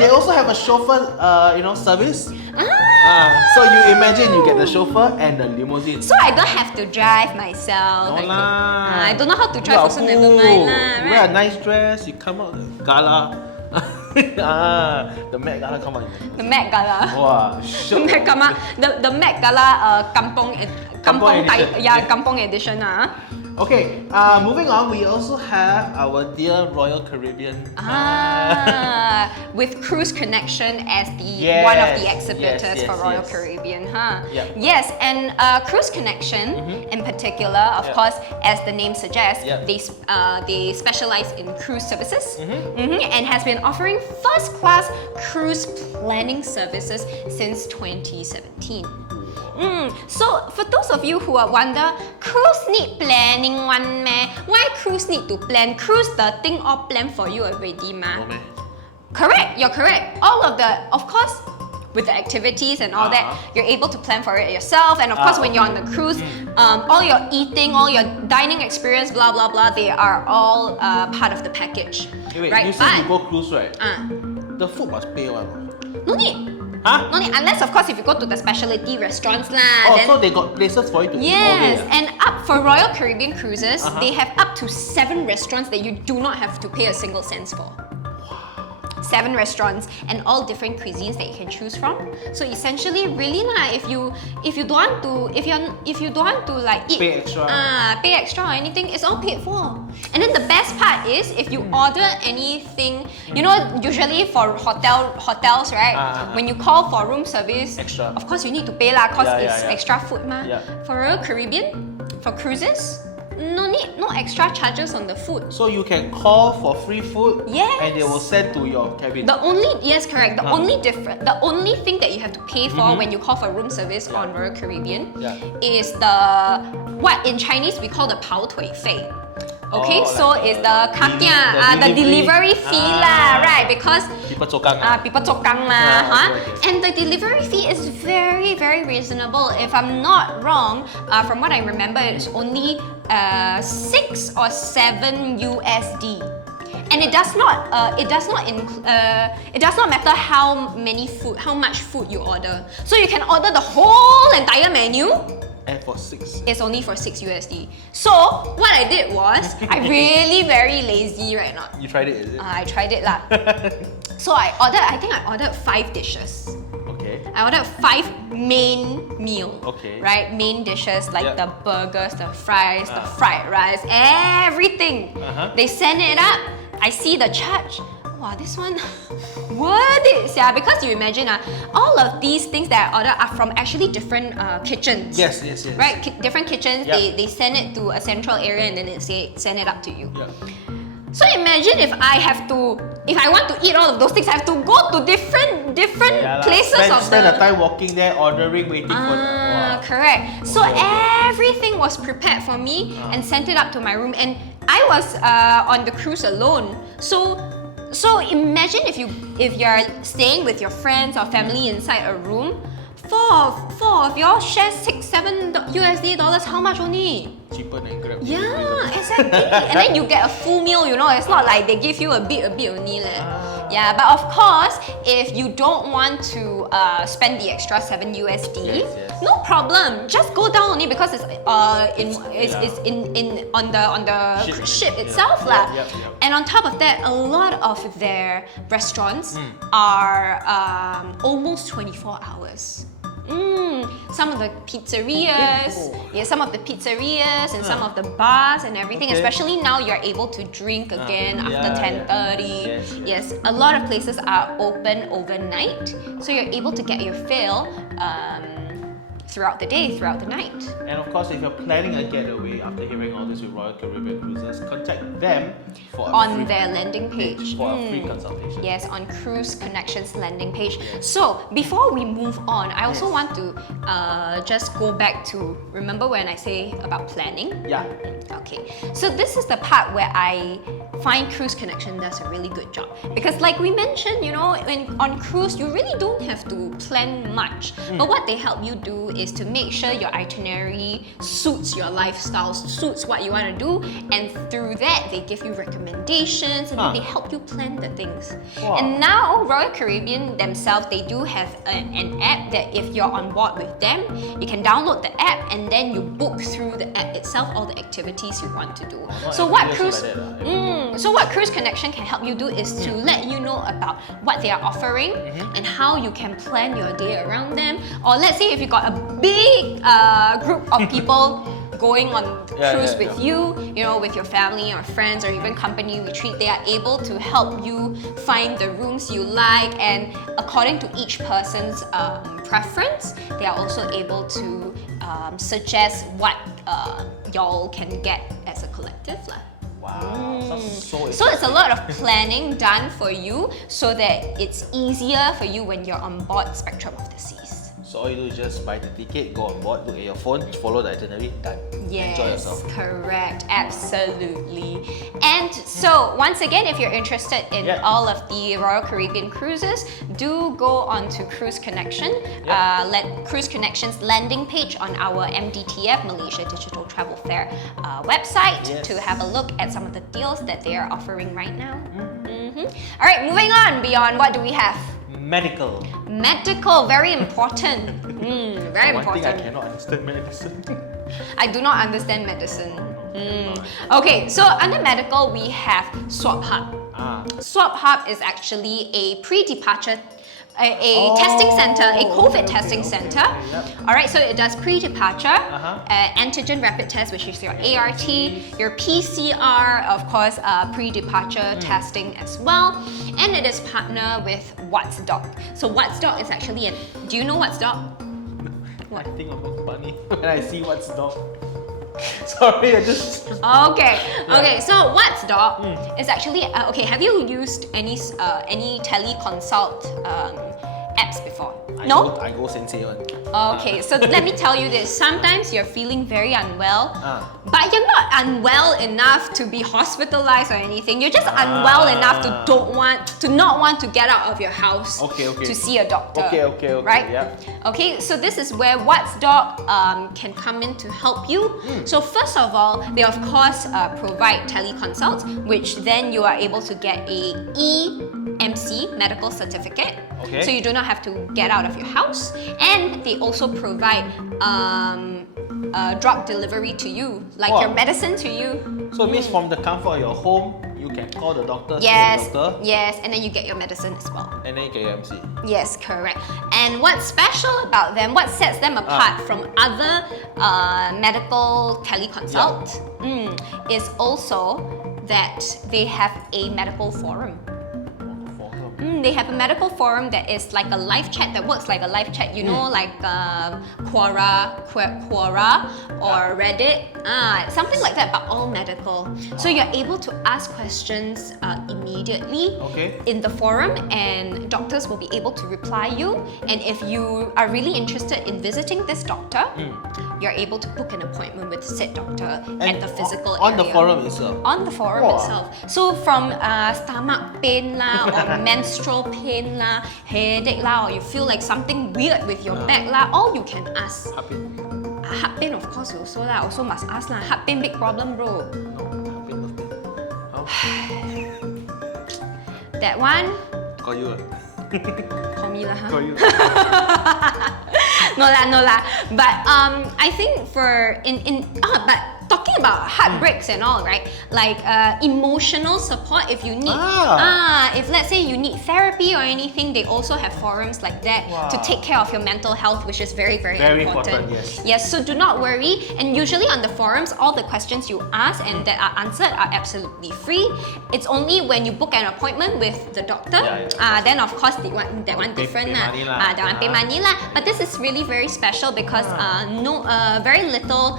they also have a chauffeur, service. So you imagine you get the chauffeur and the limousine. So I don't have to drive myself. No lah. I don't know how to drive, also never mind lah. You wear a nice dress, you come out the gala. The Met Gala come out. The Met Gala. Wow, The Met Gala, the Met Gala Kampong edition. Kampong edition Okay, moving on, we also have our dear Royal Caribbean. With Cruise Connection as Yes, one of the exhibitors yes, for Royal yes. Caribbean, Yep. Yes, and Cruise Connection in particular, of course, as the name suggests, Yep. they specialize in cruise services and has been offering first-class cruise planning services since 2017. So for those of you who are wonder, cruise need planning one meh? Why cruise need to plan? Cruise the thing all planned for you already ma? No, meh? Correct, you're correct. All of of course, with the activities and all that, you're able to plan for it yourself. And of course, when you're on the cruise, all your eating, all your dining experience, blah blah blah, they are all part of the package. Hey, wait, right? you say you go cruise, right? But The food must pay one. no need. Huh? No need, unless of course if you go to the specialty restaurants lah. Oh, then, so they got places for you to eat all yes, day. and up for Royal Caribbean Cruises, they have up to 7 restaurants that you do not have to pay a single cent for. 7 restaurants and all different cuisines that you can choose from. So essentially, really lah, if you don't want to like eat Pay extra. pay extra or anything, it's all paid for. And then the best part is if you order anything, usually for hotels, right? When you call for room service, Extra. of course you need to pay lah, cause Yeah, it's yeah. extra food ma. Yeah. For Royal Caribbean, for cruises, no extra charges on the food. So you can call for free food, Yes. and they will send to your cabin. Yes, correct. The only thing that you have to pay for when you call for room service on Royal Caribbean is what in Chinese we call the 跑腿费. Okay, so it's the the delivery fee lah, right? Because people zokang. people zokang ma, and the delivery fee is very, very reasonable. If I'm not wrong, from what I remember, it's only 6 or 7 USD. And it does not matter how much food you order. So you can order the whole entire menu. And for 6. It's only for 6 USD. So what I did was, I really very lazy right now. You tried it, is it? I tried it lah. So I think I ordered 5 dishes. Okay. I ordered 5 main meal. Okay. Right? Main dishes like the burgers, the fries, the fried rice, everything. They send it up. I see the charge. Wow, this one worth it, yeah. Because you imagine, all of these things that I ordered are from actually different kitchens. Yes. Right, different kitchens. Yep. They send it to a central area and then they send it up to you. Yeah. So imagine if I want to eat all of those things, I have to go to different places Spend the time walking there, ordering, waiting for the... Correct. So everything was prepared for me and sent it up to my room, and I was on the cruise alone. So imagine if you're staying with your friends or family inside a room, four of y'all share $6-7 USD. How much only? Cheaper than Grab. Yeah, exactly. And then you get a full meal, you know. It's not like they give you a bit only. Yeah, but of course, if you don't want to spend the extra 7 USD, no problem. Just go down only because it's on the ship itself lah. And on top of that, a lot of their restaurants are almost 24 hours. Some of the pizzerias, and some of the bars and everything. Especially now, you're able to drink again after 10:30. Yes, a lot of places are open overnight, so you're able to get your fill throughout the day, throughout the night. And of course, if you're planning a getaway after hearing all this with Royal Caribbean Cruises, contact them for their landing page for a free consultation. Yes, on Cruise Connections landing page. So before we move on, I also want to just go back to, remember when I say about planning? Yeah. Okay, so this is the part where I find Cruise Connection does a really good job, because like we mentioned, you know, on cruise you really don't have to plan much, but what they help you do is to make sure your itinerary suits your lifestyle, suits what you want to do, and through that they give you recommendations and then they help you plan the things. And now Royal Caribbean themselves, they do have an app that if you're on board with them, you can download the app and then you book through the app itself all the activities you want to do. So what Cruise Connection can help you do is to let you know about what they are offering and how you can plan your day around them. Or let's say if you got a big group of people going on cruise with you, you know, with your family or friends or even company retreat, they are able to help you find the rooms you like, and according to each person's preference, they are also able to suggest what y'all can get as a collective. Wow, so it's a lot of planning done for you so that it's easier for you when you're on board Spectrum of the Seas. So all you do is just buy the ticket, go on board, look at your phone, follow the itinerary, done. Yes, enjoy yourself. Correct, absolutely. And so once again, if you're interested in all of the Royal Caribbean cruises, do go on to Cruise Connection, Cruise Connection's landing page on our MDTF, Malaysia Digital Travel Fair website to have a look at some of the deals that they are offering right now. All right, moving on beyond, what do we have? Medical. Medical, very important. Very important. One thing I cannot understand medicine. I do not understand medicine. Okay, so under medical we have Swab Hub. Swab Hub is actually a pre-departure testing center, a COVID testing center. Alright, so it does pre-departure, antigen rapid test, which is your ART, your PCR, of course, pre-departure testing as well. And it is partnered with What's Doc. So What's Doc is actually do you know What's Doc? I think about funny when I see What's Doc. Sorry, I just. Okay. So what's doc is actually okay. Have you used any teleconsult apps before? No. I go sensei one. Okay, so let me tell you this. Sometimes you're feeling very unwell, but you're not unwell enough to be hospitalized or anything. You're just unwell enough to not want to get out of your house to see a doctor. Okay. Right? Yeah. Okay, so this is where What's Doc can come in to help you. So first of all, they of course provide teleconsults, which then you are able to get a EMC medical certificate. Okay. So you do not have to get out of your house, and they also provide drug delivery to you, like your medicine to you. So it means from the comfort of your home, you can call the doctor, see Yes, the doctor, yes, and then you get your medicine as well. and then you get your MC. Yes, correct. And what's special about them, what sets them apart from other medical teleconsult is also that they have a medical forum. They have a medical forum that is like a live chat, that works like a live chat, you know, like Quora or Reddit, something like that, but all medical. So you're able to ask questions immediately in the forum, and doctors will be able to reply you. And if you are really interested in visiting this doctor, you're able to book an appointment with said doctor at the physical on area. the forum itself. On the forum itself. So from stomach pain lah, or menstrual pain lah, headache lah, or you feel like something weird with your back lah, all you can ask. Heart pain. Heart pain of course also lah, also must ask lah. Heart pain big problem bro. No, heart pain, love pain. How? That one, Call you. call me lah. Call you. No lah. But I think but talking about heartbreaks and all, right? Like emotional support, if you need, if let's say you need therapy or anything, they also have forums like that to take care of your mental health, which is very, very important. Yes. Yes, so do not worry. And usually on the forums, all the questions you ask and that are answered are absolutely free. It's only when you book an appointment with the doctor, then of course that one different lah. That one pay money lah. But this is really very special because very little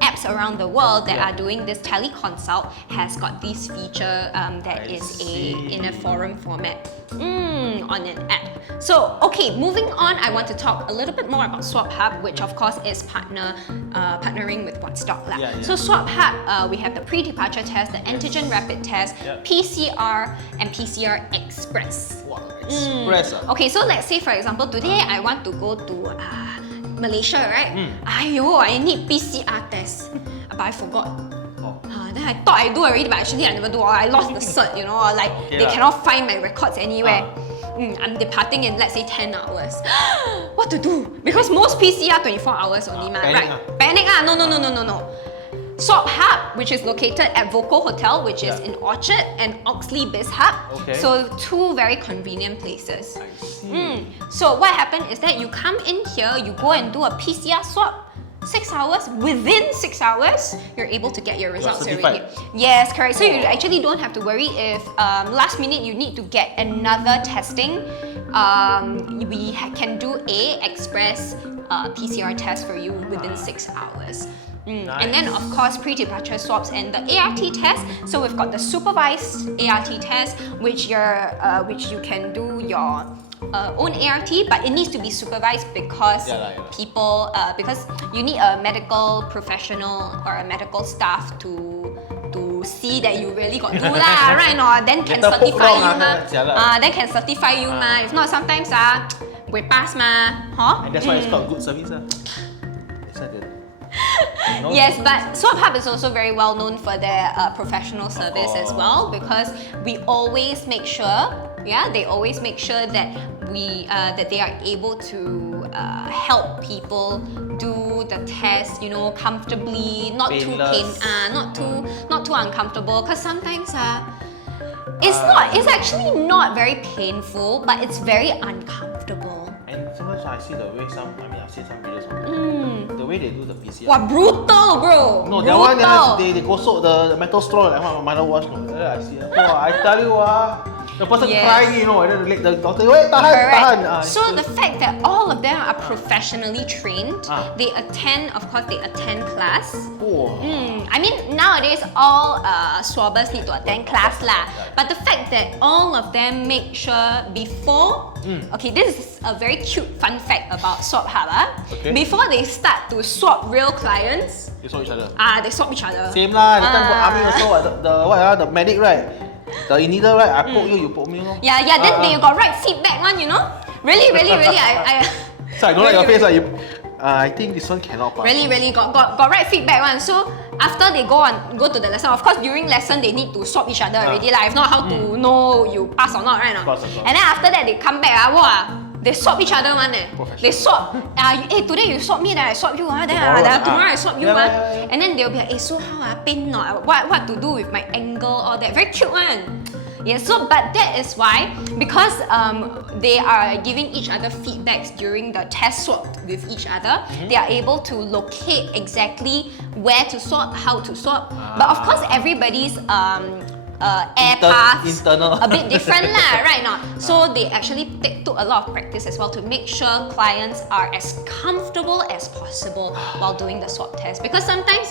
apps around the world that are doing this teleconsult has got this feature that is in a forum format on an app. So okay, moving on, I want to talk a little bit more about Swab Hub, which of course is partnering with What's Doc lah. So Swab Hub, we have the pre-departure test, the antigen rapid test, PCR and PCR Express. Express. Okay, so let's say for example today I want to go to Malaysia, right? I need PCR test, but I forgot. Then I thought I do already, but actually I never do. I lost the cert, you know, or like they cannot find my records anywhere. I'm departing in let's say 10 hours. What to do? Because most PCR 24 hours only, right? Panic ah? No. Swab Hub, which is located at Voco Hotel, which is in Orchard, and Oxley Biz Hub. So two very convenient places. I see. So what happened is that you come in here, you go and do a PCR swab. 6 hours, within 6 hours, you're able to get your results already. Yes, correct. So you actually don't have to worry if last minute you need to get another testing. We can do a express PCR test for you within 6 hours. And then of course pre-departure swabs and the ART test. So we've got the supervised ART test, which you can do your own ART, but it needs to be supervised because because you need a medical professional or a medical staff to see that you really got do lah, right? No, then can certify you ma. Then can certify you ma. If not, sometimes we pass ma. And that's why it's called good service. It's not good. Yes, but Swab Hub is also very well known for their professional service as well, because we always make sure, they always make sure that that they are able to help people do the test, you know, comfortably, not too uncomfortable. Because sometimes it's actually not very painful, but it's very uncomfortable. And sometimes I see the way I've seen some videos the way they do the PCR. Wow, brutal, bro! No, that one they go soak the metal straw like my mother wash. I see. I tell you The person Yes. crying, you know, and then the doctor, wait, tahan, tahan. Correct. So the fact that all of them are professionally trained, they attend class. Oh. I mean, nowadays all swabbers need to attend class lah. But the fact that all of them make sure before, okay, this is a very cute fun fact about Swab Hub. Okay. Before they start to swab real clients, They saw each other. they swab each other. Same lah, that time for army also, the medic, right? The needle, right? I poke you poke me, no? Yeah, then they got right feedback one, you know? Really, I So I don't like your really, face, like you. I think this one cannot pass. really got right feedback one. So after they go to the lesson, of course during lesson they need to swab each other already lah. If not, how to know you pass or not, right? Of course. And then after that they come back, they swab each other one. They swab. Hey, today you swab me, then I swab you. Then tomorrow I swab you. Yeah. And then they'll be like, so how pain not? What to do with my angle? All that very cute one. Yeah, so but that is why, because they are giving each other feedbacks during the test swab with each other, they are able to locate exactly where to swab, how to swab. But of course, everybody's air paths internal. a bit different lah, right now. So they actually took a lot of practice as well to make sure clients are as comfortable as possible while doing the swab test. Because sometimes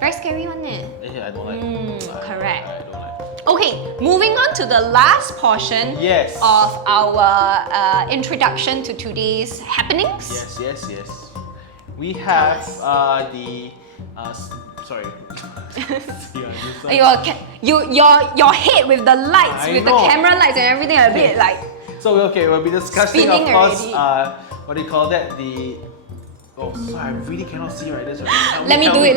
very scary one Yeah, I don't like. correct. I don't like. Okay, moving on to the last portion Yes. of our introduction to today's happenings. Yes. We have the sorry. Your head with the lights, I with know. the camera lights and everything, a bit like So we'll be discussing, Spinning of course, already. what do you call that? Oh, sorry, I really cannot see right this. Let me do it.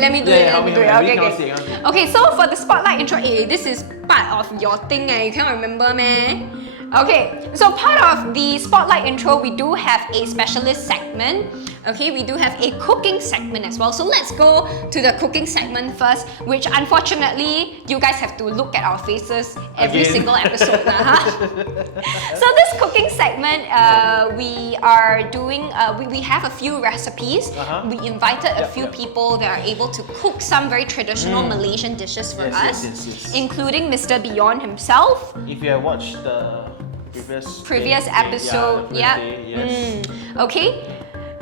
Help me. I really cannot Okay. see. Okay, so for the spotlight intro, this is part of your thing, you cannot remember, man. Okay, so part of the spotlight intro, we do have a specialist segment. Okay, we do have a cooking segment as well. So let's go to the cooking segment first, which unfortunately you guys have to look at our faces every Again. single episode. So this cooking segment, we are doing, we have a few recipes. We invited a few people that are able to cook some very traditional Malaysian dishes for us, Yes. including Mr. Beyond himself. If you have watched the previous episode, yeah. yeah. Yes. Okay.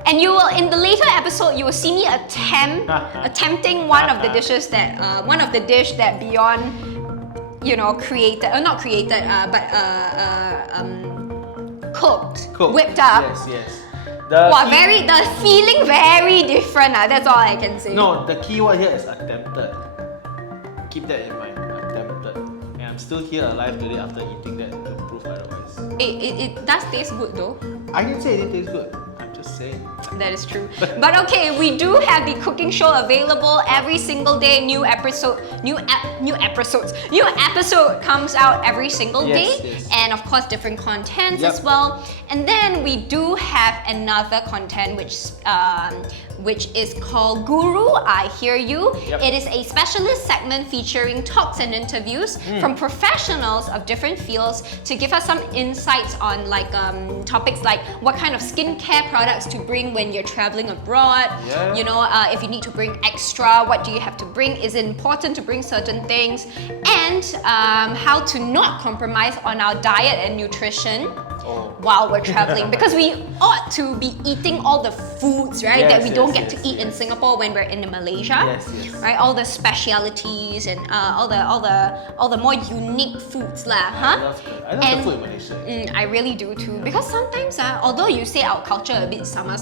And you will, in the later episode, you will see me attempting one of the dishes that, Beyond, created, not created, but cooked, whipped up. Yes. The feeling very different. That's all I can say. No, the key word here is attempted. Keep that in mind. Attempted. And I'm still here alive today after eating that to prove otherwise. It does taste good though. I didn't say it didn't taste good. I'm just saying. That is true. But okay, we do have the cooking show available every single day. New episode comes out every single day. Yes. And of course, different contents Yep. as well. And then we do have another content which is called Guru, I Hear You. Yep. It is a specialist segment featuring talks and interviews from professionals of different fields to give us some insights on topics like what kind of skincare products to bring when you're traveling abroad. Yeah. If you need to bring extra, what do you have to bring? Is it important to bring certain things? And how to not compromise on our diet and nutrition while we're traveling, because we ought to be eating all the foods, right, that we don't get to eat in Singapore when we're in Malaysia. Yes. Right, all the specialities and all the more unique foods lah, I love the food in Malaysia. I really do too, because sometimes although you say our culture a bit sama,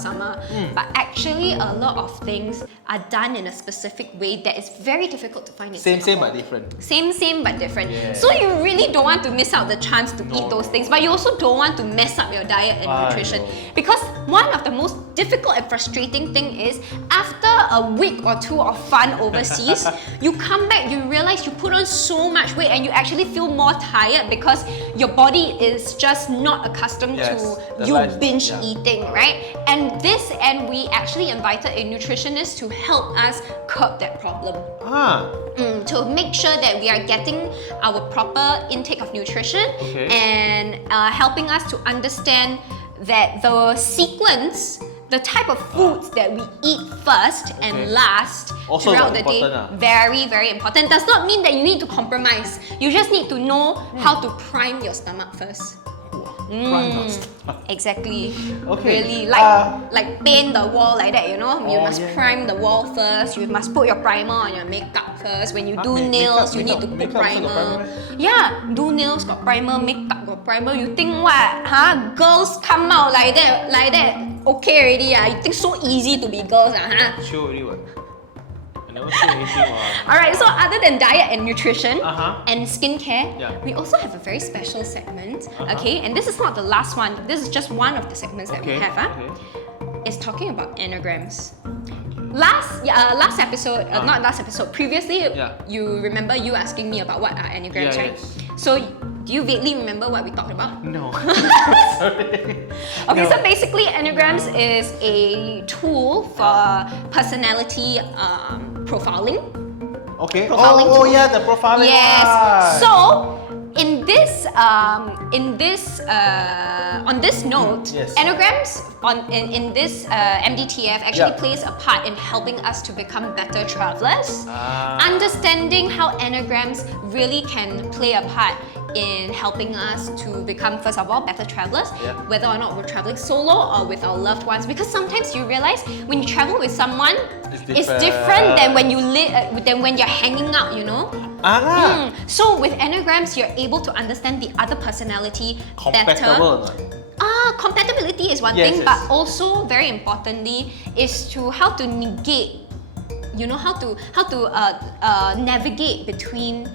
but actually a lot of things are done in a specific way that is very difficult to find in Same Singapore. but different. Same but different. Yeah. So you really don't want to miss out the chance to eat those things, but you also don't want to mess up your diet and nutrition. know. Because one of the most difficult and frustrating thing is after a week or two of fun overseas, you come back, you realize you put on so much weight and you actually feel more tired because your body is just not accustomed to you binge eating, right? And we actually invited a nutritionist to help us curb that problem. To make sure that we are getting our proper intake of nutrition and helping us to understand that the sequence the type of foods that we eat first and last Also throughout the day, important, very, very important. Does not mean that you need to compromise. You just need to know how to prime your stomach first. Exactly. Okay. Really, like paint the wall like that, you know? You must prime the wall first. You must put your primer on your makeup first. When you do nails, you need to put primer. Yeah, do nails got primer, makeup got primer. You think what? Huh? Girls come out like that, okay already? You think so easy to be girls? Sure, already what? I never say anything. Alright, so other than diet and nutrition and skincare, Yeah. we also have a very special segment. Okay, and this is not the last one. This is just one of the segments that we have. It's talking about anagrams. Last episode, not last episode, previously, you remember you asking me about what are anagrams, right? Yes. So, do you vaguely remember what we talked about? No. Sorry. Okay, so basically, anagrams is a tool for personality profiling. Okay. Profiling Oh tool. yeah, the profiling. Yes. one. So on this note, Yes. anagrams in this MDTF actually Yeah. plays a part in helping us to become better travelers. Understanding how anagrams really can play a part in helping us to become, first of all, better travelers, whether or not we're traveling solo or with our loved ones. Because sometimes you realize when you travel with someone, it's different than when when you're hanging out, you know. So with anagrams, you're able to understand the other personality Compatible. better. Compatibility is one Yes, thing, yes. but also very importantly is to how to negate, you know, how to navigate between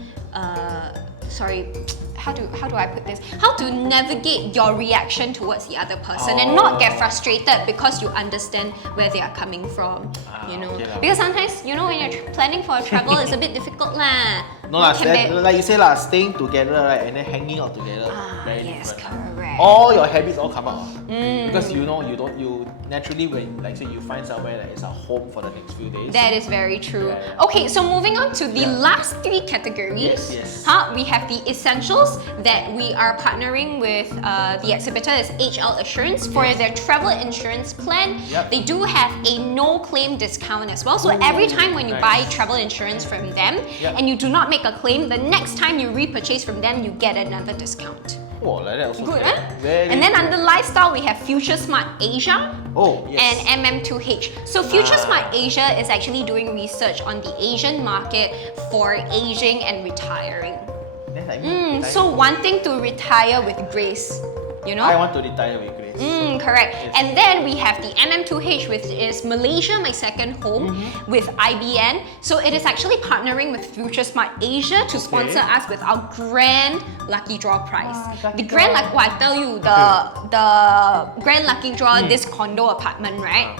how do I put this? How to navigate your reaction towards the other person and not get frustrated because you understand where they are coming from, you know? okay lah. Because sometimes, you know, when you're planning for a travel, it's a bit difficult lah. No lah, Can be- like you say lah, staying together, right, and then hanging out together, very yes, different. correct. All your habits all come out. Because you know, you naturally, when like say you find somewhere that is a home for the next few days. That is very true. Yeah. Okay, so moving on to the last three categories. Yes. We have the essentials that we are partnering with the exhibitor is HL Assurance for their travel insurance plan. Yep. They do have a no claim discount as well. So every time when you buy nice. travel insurance from them Yep. and you do not make a claim, the next time you repurchase from them, you get another discount. Oh, like that also. Good, can. Very And then good. under lifestyle, we have Future Smart Asia. Oh, yes. And MM2H. So Future Smart Asia is actually doing research on the Asian market for aging and retiring. Then I mean, So wanting to retire with grace, you know? I want to retire with grace. Correct. And then we have the MM2H, which is Malaysia, my second home, with IBN. So it is actually partnering with Future Smart Asia to sponsor us with our grand lucky draw prize. The grand lucky, well, I tell you, the grand lucky draw, this condo apartment, right?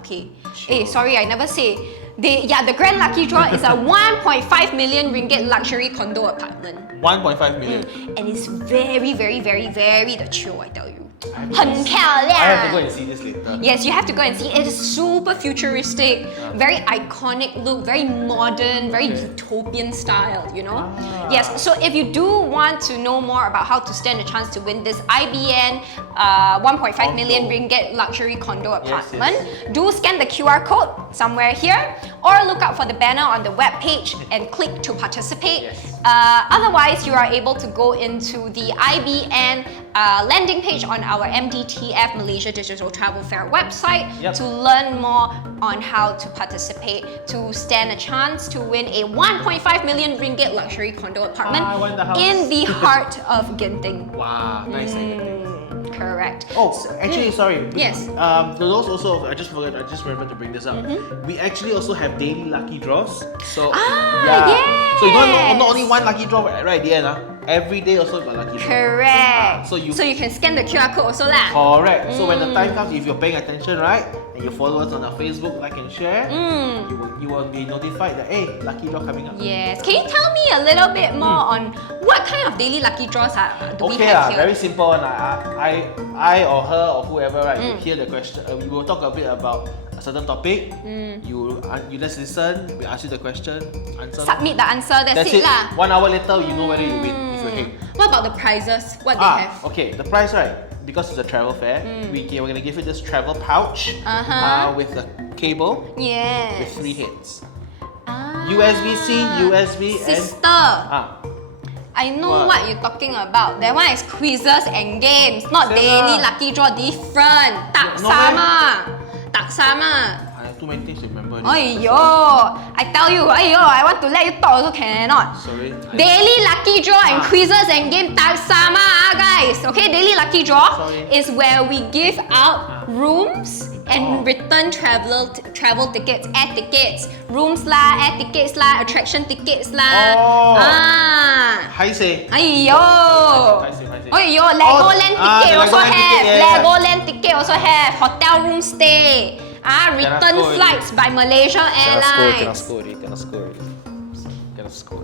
Okay. Hey, sorry, I never say. The grand lucky draw is a 1.5 million ringgit luxury condo apartment. 1.5 million. And it's very, very, very, very the chill, I tell you. I have to 很漂亮。 I have to go and see this later. Yes, you have to go and see. It is super futuristic, very iconic look, very modern, very utopian style, you know? Yes, so if you do want to know more about how to stand a chance to win this IBN 1.5 million ringgit luxury condo apartment, do scan the QR code somewhere here or look out for the banner on the web page and click to participate. Otherwise, you are able to go into the IBN landing page on our MDTF Malaysia Digital Travel Fair website to learn more on how to participate to stand a chance to win a 1.5 million ringgit luxury condo apartment I want the house. in the heart of Genting. Wow, nice. Correct. Oh, actually, sorry. Yes. To those also, I just remembered to bring this up. We actually also have daily lucky draws. So yes. So you don't not only one lucky draw right at the end. Every day also got lucky draw. Correct. So you can scan the QR code also lah. Correct. So when the time comes, if you're paying attention, right, and you follow us on our Facebook, like and share, you will be notified that hey, lucky draw coming up. Yes. Can you tell me a little bit more on what kind of daily lucky draws do we have here? Very simple one. I or her or whoever, right, you hear the question. We will talk a bit about a certain topic. You just listen. We ask you the question, answer. Submit the answer. That's it lah. 1 hour later, you know whether you win if you hit. What about the prizes? What they have? Okay. The prize, right? because it's a travel fair, we're gonna give you this travel pouch with a cable Yes. with 3 heads. Ah. USB-C, USB, Sister, I know What? what you're talking about. That one is quizzes and games, not Same daily lah. lucky draw. Different. Tak No sama. Tak sama. I have too many things to remember. Aiyo, I tell you, I want to let you talk also cannot. Sorry. Daily lucky draw and quizzes and game tak sama guys. Okay, daily lucky draw Sorry. is where we give out rooms and return travel tickets, air tickets, rooms lah, air tickets lah, attraction tickets lah. Hi say. Aiyo. Aiyo, Legoland ticket the also Legoland have. ticket, yeah. Legoland ticket also have. Hotel room stay. Return score already. flights by Malaysia Airlines. Cannot score.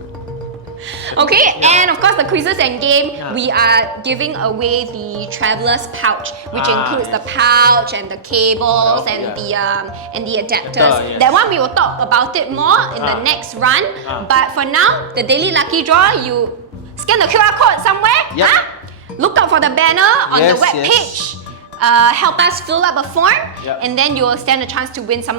Okay, and of course the quizzes and game, we are giving away the traveler's pouch, which includes the pouch and the cables and the adapters. Yes. That one we will talk about it more in the next run. But for now, the daily lucky draw, you scan the QR code somewhere. Yep. Look out for the banner on the Yes, web yes. page. Help us fill up a form, Yep. and then you will stand a chance to win some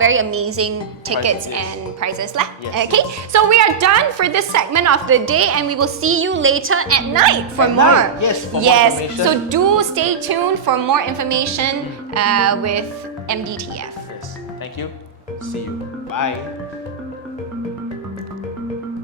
very amazing tickets Prizes, yes. and prizes lah. Yes, Okay, so we are done for this segment of the day, and we will see you later at night for At more. night, yes, for more yes. information. So do stay tuned for more information with MDTF. Yes. Thank you. See you. Bye.